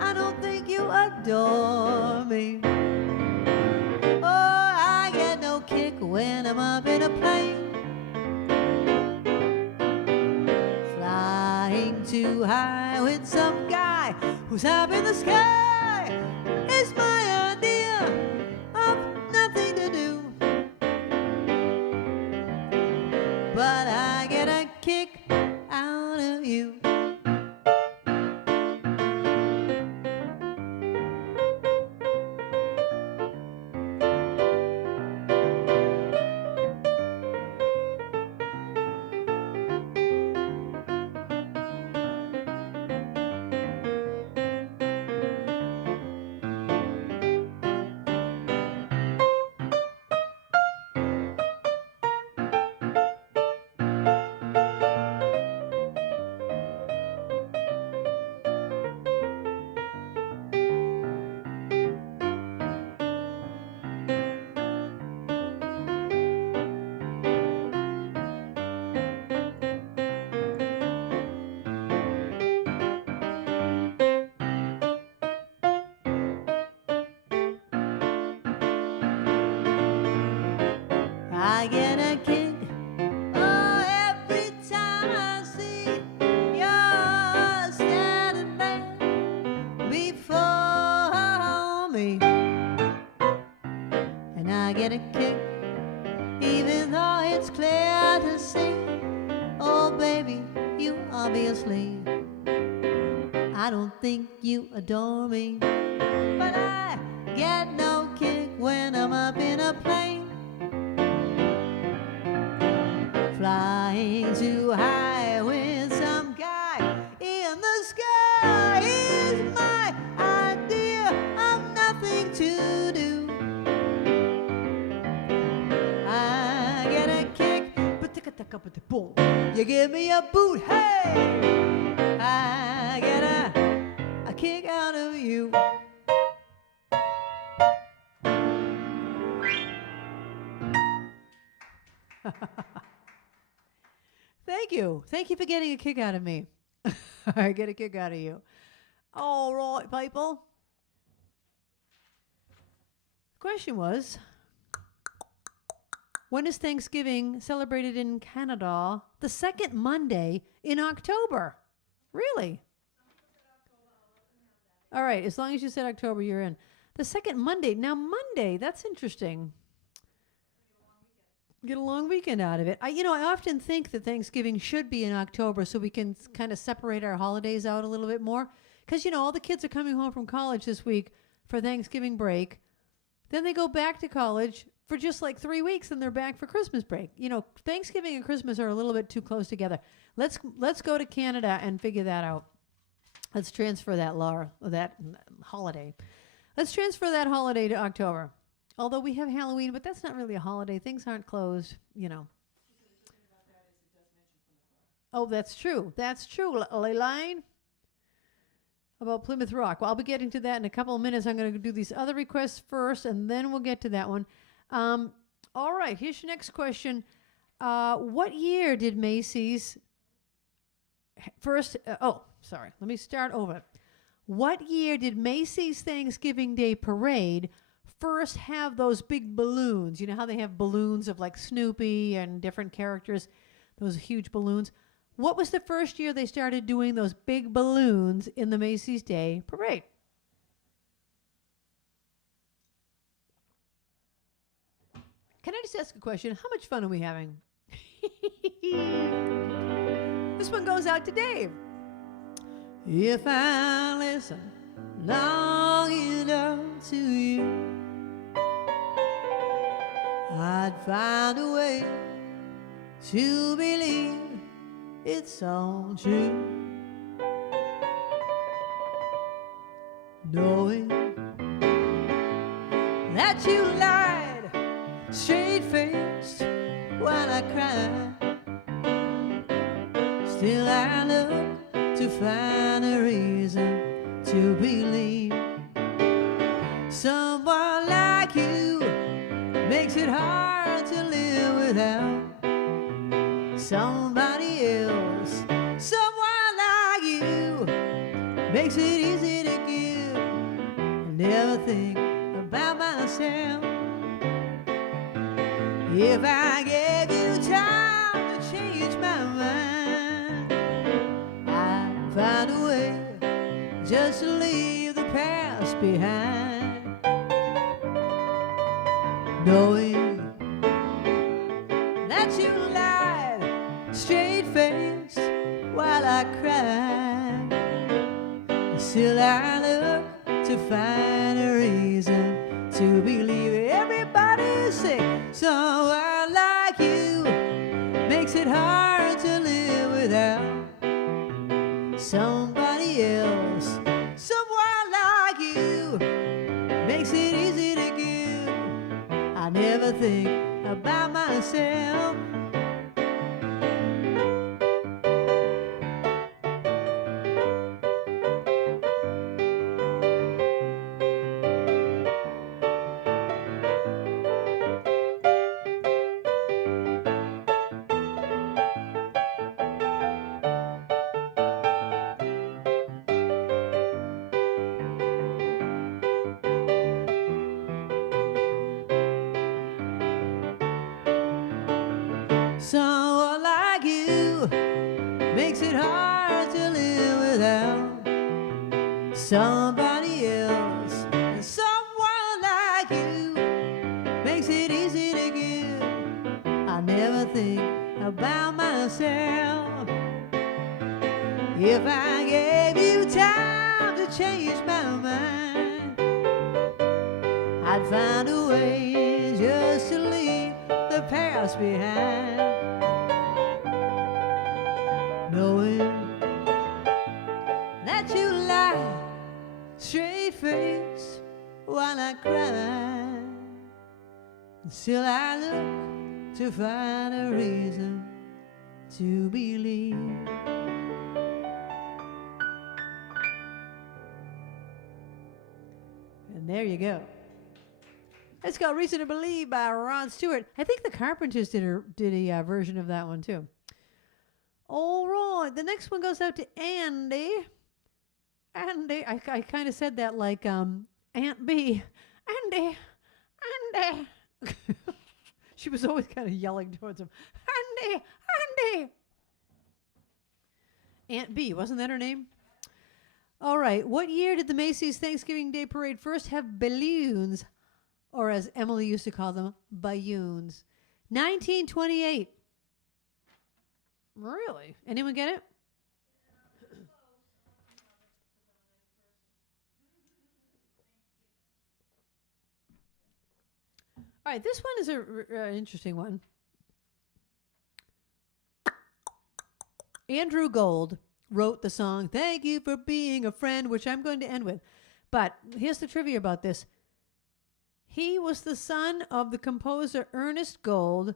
I don't think you adore me. Oh, I get no kick when I'm up in a plane, flying too high with some guy who's up in the sky. It's my idea of nothing to do, but I get a kick out of you. I get a kick, oh, every time I see you're standing there before me. And I get a kick even though it's clear to see. Oh, baby, you obviously, I don't think you adore me, but I get no kick when I'm up in a plane, flying too high with some guy in the sky. Is my idea of nothing to do. I get a kick, boom. You give me a boot, hey. I get a kick out of you. Thank you. Thank you for getting a kick out of me. I get a kick out of you. All right, people. The question was, when is Thanksgiving celebrated in Canada? The second Monday in October. Really? All right, as long as you said October, you're in. The second Monday. Now, Monday, that's interesting. Get a long weekend out of it. I often think that Thanksgiving should be in October so we can kind of separate our holidays out a little bit more. Because, all the kids are coming home from college this week for Thanksgiving break. Then they go back to college for just like 3 weeks, and they're back for Christmas break. Thanksgiving and Christmas are a little bit too close together. Let's go to Canada and figure that out. Let's transfer that holiday. Let's transfer that holiday to October. Although we have Halloween, but that's not really a holiday. Things aren't closed, Oh, that's true. That's true, Elaine. About Plymouth Rock. Well, I'll be getting to that in a couple of minutes. I'm going to do these other requests first, and then we'll get to that one. All right, here's your next question. What year did Macy's first... sorry. Let me start over. What year did Macy's Thanksgiving Day Parade first have those big balloons? You know how they have balloons of like Snoopy and different characters? Those huge balloons. What was the first year they started doing those big balloons in the Macy's Day Parade? Can I just ask a question? How much fun are we having? This one goes out to Dave. If I listen long enough to you, I'd find a way to believe it's all true, knowing that you lied straight-faced while I cried. Still I look to find a reason to believe someone like you makes it hard to live without somebody else. Someone like you makes it easy to give. I never think about myself. If I gave you time to change my mind, I'd find a way just to leave the past behind, knowing that you lied straight-faced while I cried. Still I look to find a reason to believe. Everybody sing. Someone like you makes it hard to live without somebody else. Someone like you makes it easy to give. I never think about myself. Someone like you makes it hard to live without somebody else. And someone like you makes it easy to give. I never think about myself. If I gave you time to change my mind, I'd find a way just to leave the past behind, knowing that you lie straight-faced while I cry. Still I look to find a reason to believe. And there you go. It's called Reason to Believe by Ron Stewart. I think the Carpenters did a version of that one too. All right, the next one goes out to Andy. Andy. I kind of said that like Aunt B. Andy, Andy. She was always kind of yelling towards him. Andy, Andy. Aunt B, wasn't that her name? All right. What year did the Macy's Thanksgiving Day Parade first have balloons, or as Emily used to call them, balloons? 1928. Really? Anyone get it? All right, this one is an interesting one. Andrew Gold wrote the song, Thank You for Being a Friend, which I'm going to end with. But here's the trivia about this. He was the son of the composer Ernest Gold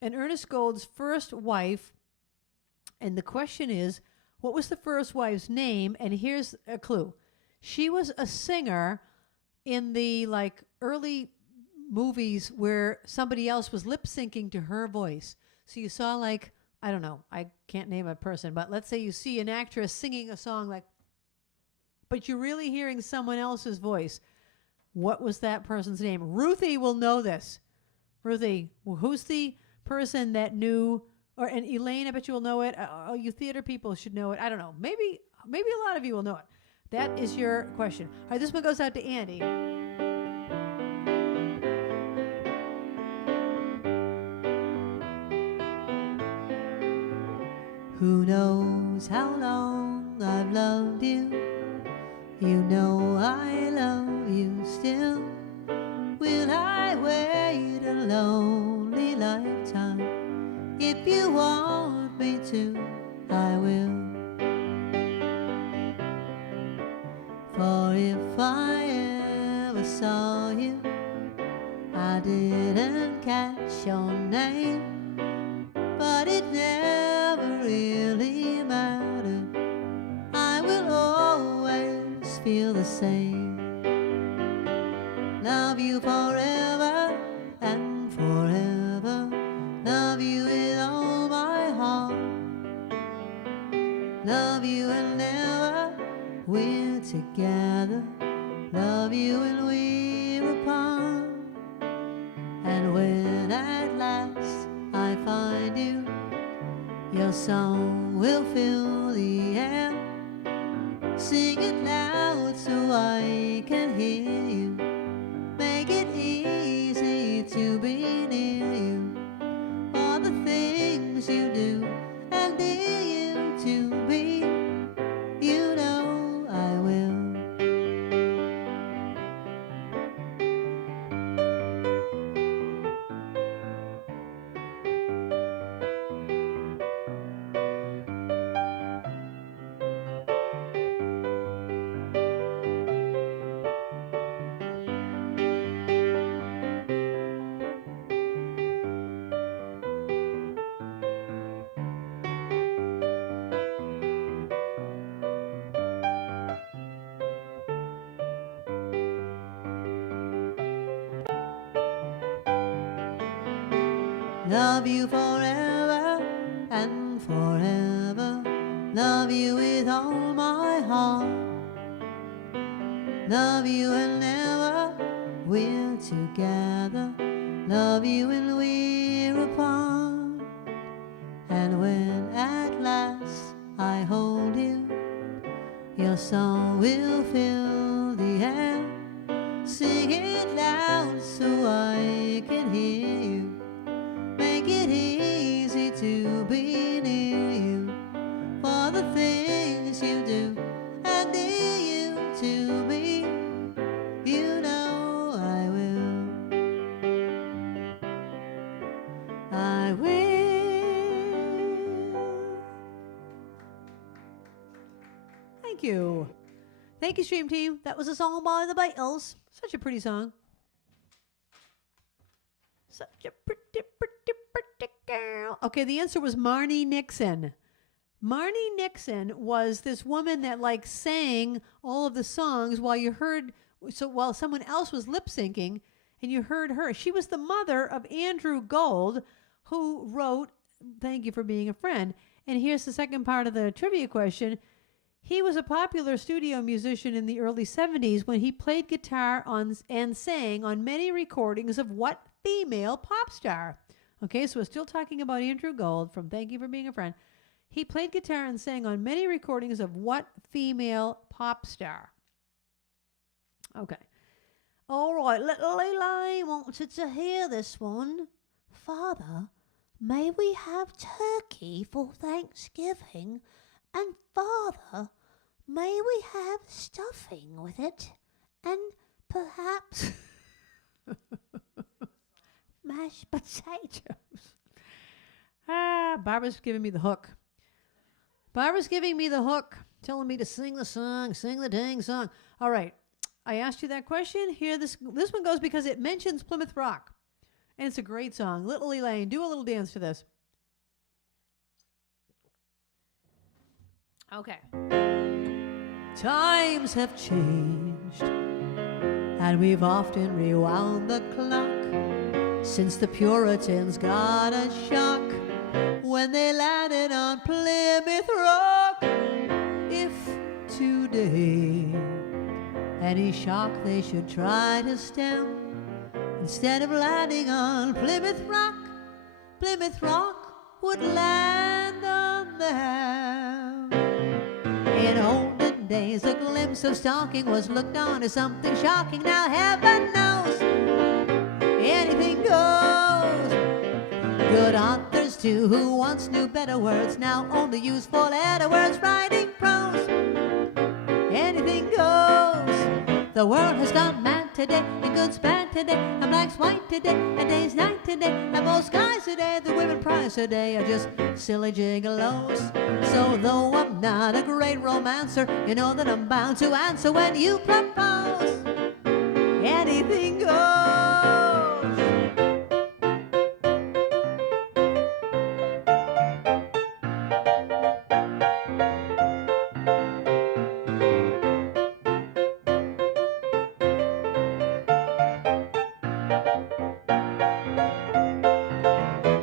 and Ernest Gold's first wife. And the question is, what was the first wife's name? And here's a clue. She was a singer in the early movies where somebody else was lip syncing to her voice. So you saw I don't know, I can't name a person, but let's say you see an actress singing a song but you're really hearing someone else's voice. What was that person's name? Ruthie will know this. Ruthie, who's the person that knew, and Elaine, I bet you will know it. You theater people should know it. I don't know. Maybe a lot of you will know it. That is your question. All right, this one goes out to Andy. Who knows how long I've loved you? You know I love you still. Will I wait a lonely lifetime? If you want me to, I will. For if I ever saw you, I didn't catch your name, but it never really mattered. I will always feel the same. Love you forever and forever. Love you with all my heart. Love you and never we're together. Love you and we're apart. And when at last I find you, your song will fill the air. Sing it loud so I can hear you. Make it easy to be near you. All the things you do and dare you to be, you know I will. Love you forever and forever. Love you with all my heart. Love you and never we're together. Love you and we're apart. And when at last I hold you, your song will fill the air. Sing it loud so I can hear you. Make it easy to be near you. For the things you do and dare you to be, you know I will. I will. Thank you. Thank you, Stream Team. That was a song by the Beatles. Such a pretty song. Such a pretty girl. Okay, the answer was Marnie Nixon. Marnie Nixon was this woman that sang all of the songs while someone else was lip syncing, and you heard her. She was the mother of Andrew Gold, who wrote Thank You for Being a Friend. And here's the second part of the trivia question. He was a popular studio musician in the early 70s when he played guitar and sang on many recordings of what female pop star? Okay, so we're still talking about Andrew Gold from Thank You for Being a Friend. He played guitar and sang on many recordings of what female pop star? Okay. All right, little Eli wanted to hear this one. Father, may we have turkey for Thanksgiving? And Father, may we have stuffing with it? And perhaps mashed potatoes. Barbara's giving me the hook. Barbara's giving me the hook, telling me to sing the song, sing the dang song. All right, I asked you that question. Here, this one goes because it mentions Plymouth Rock. And it's a great song. Little Elaine, do a little dance to this. Okay. Times have changed, and we've often rewound the clock since the Puritans got a shock when they landed on Plymouth Rock. If today any shock they should try to stem, instead of landing on Plymouth Rock would land on them. In olden days, a glimpse of stalking was looked on as something shocking. Now heaven knows anything goes. Good authors too, who once knew better words, now only use four-letter words writing prose. Anything goes. The world has gone mad today, and good's bad today, and black's white today, and day's night today, and most guys today, the women prize today are just silly gigolos. So though I'm not a great romancer, you know that I'm bound to answer when you propose. Anything goes.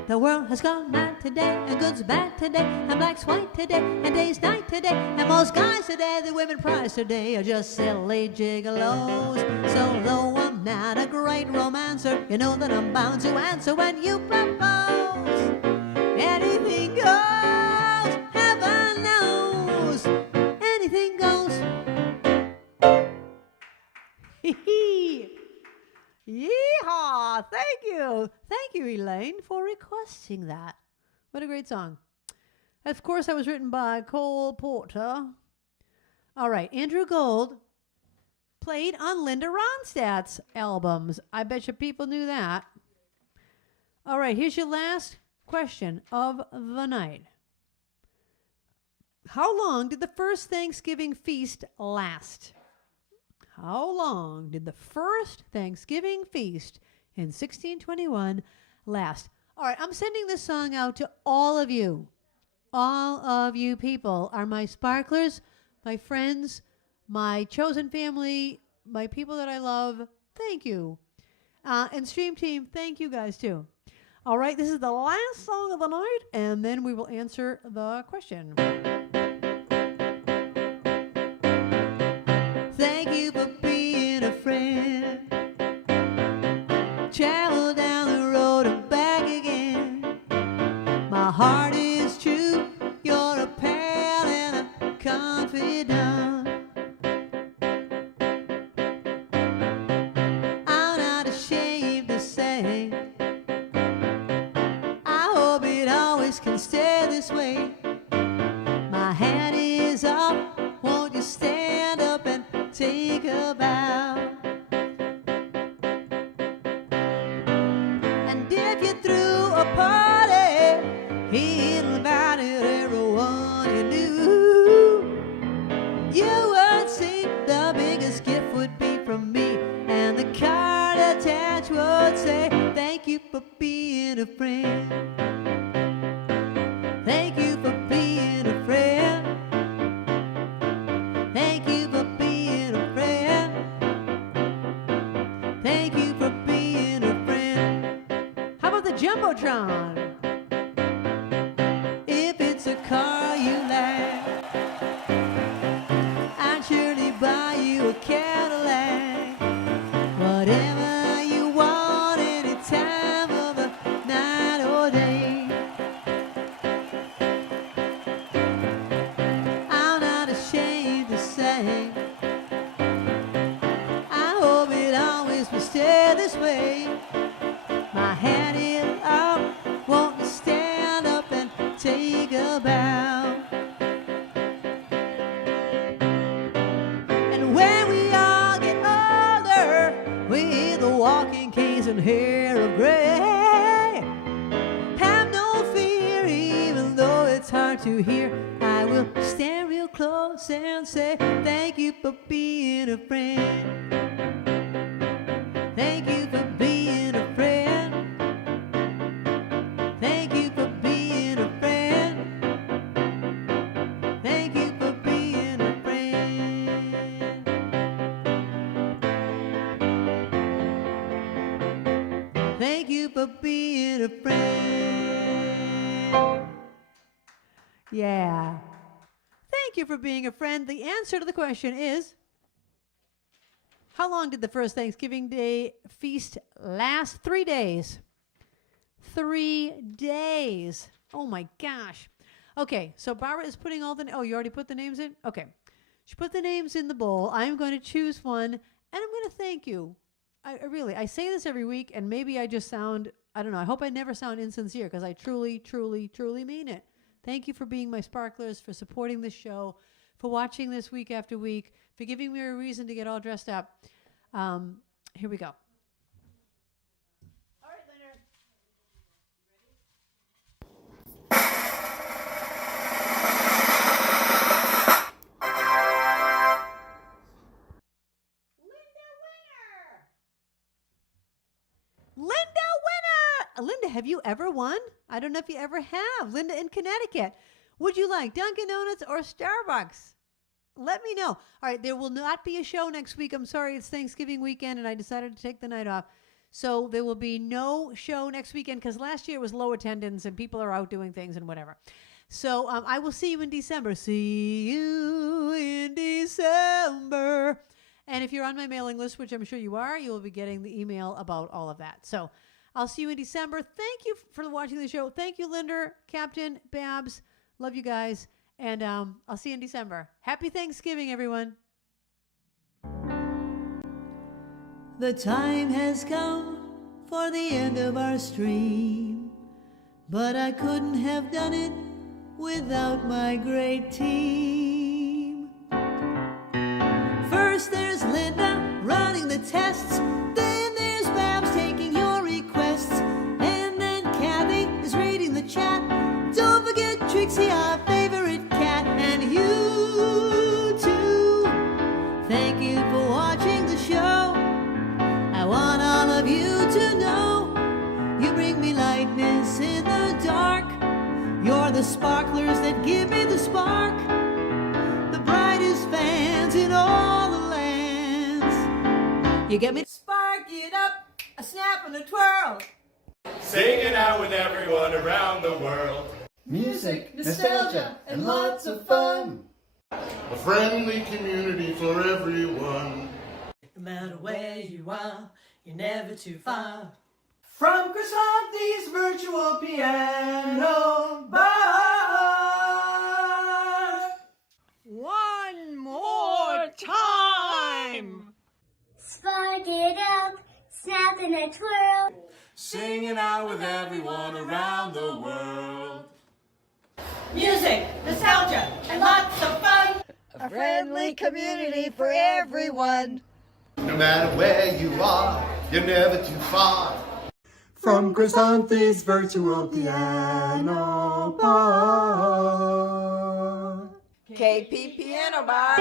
The world has gone mad today, and good's bad today, and black's white today, and day's night today, and most guys today, the women prize today, are just silly gigolos. So though I'm not a great romancer, you know that I'm bound to answer when you propose. Anything goes, heaven knows, anything goes. Hee-hee. Yeehaw! Thank you, Elaine, for requesting that. What a great song. Of course, that was written by Cole Porter. All right, Andrew Gold played on Linda Ronstadt's albums. I bet you people knew that. All right, here's your last question of the night. How long did the first Thanksgiving feast last? How long did the first Thanksgiving feast in 1621 last? All right, I'm sending this song out to all of you. All of you people are my sparklers, my friends, my chosen family, my people that I love. Thank you. And Stream Team, thank you guys too. All right, this is the last song of the night, and then we will answer the question. Thank you for being a friend. Travel down the road and back again. My heart is true. You're a pal and a confidant. I'm not ashamed to say I hope it always can stay this way. My hand is up. Won't you stand up and take a bow? And if you threw a party, he'd invited everyone you knew. You would see the biggest gift would be from me, and the card attached would say, thank you for being a friend. Thank you for being a friend. Thank you for being a friend. Thank you for being a friend. How about the Jumbotron? If it's a car you like, you a Cadillac. Whatever you want, any time of the night or day. I'm not ashamed to say, I hope it always will stay this way. My hand is up, won't you stand up and take a bow? And when we all get older, we hear the walking canes and hair of gray. Have no fear, even though it's hard to hear. I will stand real close and say, thank you for being a friend. Thank you for being a friend. Thank you for being a friend. Thank you for being a friend. Thank you for being a friend. Yeah. Thank you for being a friend. The answer to the question is, how long did the first Thanksgiving Day feast last? 3 days. 3 days. Oh my gosh. Okay, so Barbara is putting all the, oh, you already put the names in? Okay. She put the names in the bowl. I'm going to choose one, and I'm going to thank you. I really, I say this every week, and maybe I just sound, I don't know, I hope I never sound insincere, because I truly, truly, truly mean it. Thank you for being my sparklers, for supporting this show, for watching this week after week, for giving me a reason to get all dressed up. Here we go. All right, Leonard. Linda winner! Linda, have you ever won? I don't know if you ever have. Linda in Connecticut. Would you like Dunkin' Donuts or Starbucks? Let me know. All right, there will not be a show next week. I'm sorry, it's Thanksgiving weekend, and I decided to take the night off. So there will be no show next weekend because last year was low attendance, and people are out doing things and whatever. So I will see you in December. See you in December. And if you're on my mailing list, which I'm sure you are, you will be getting the email about all of that. So I'll see you in December. Thank you for watching the show. Thank you, Linda, Captain, Babs. Love you guys. And I'll see you in December. Happy Thanksgiving, everyone. The time has come for the end of our stream, but I couldn't have done it without my great team. First there's Linda running the tests, then there's Babs taking your requests, and then Kathy is reading the chat. Don't forget Trixie, our favorite cat, and you too. Thank you for watching the show. I want all of you to know you bring me lightness in the dark. You're the sparklers that give me the spark, the brightest fans in all the lands. You get me? Spark it up, a snap and a twirl. Singing out with everyone around the world. Music, nostalgia, and lots of fun. A friendly community for everyone. No matter where you are, you're never too far. From Krisanthi's virtual piano bar. One more time. Spark it up, snap and a twirl. Singing out with everyone around the world. Music, nostalgia, and lots of fun. A friendly community for everyone. No matter where you are, you're never too far. From Krisanthi's virtual piano bar. KP Piano Bar.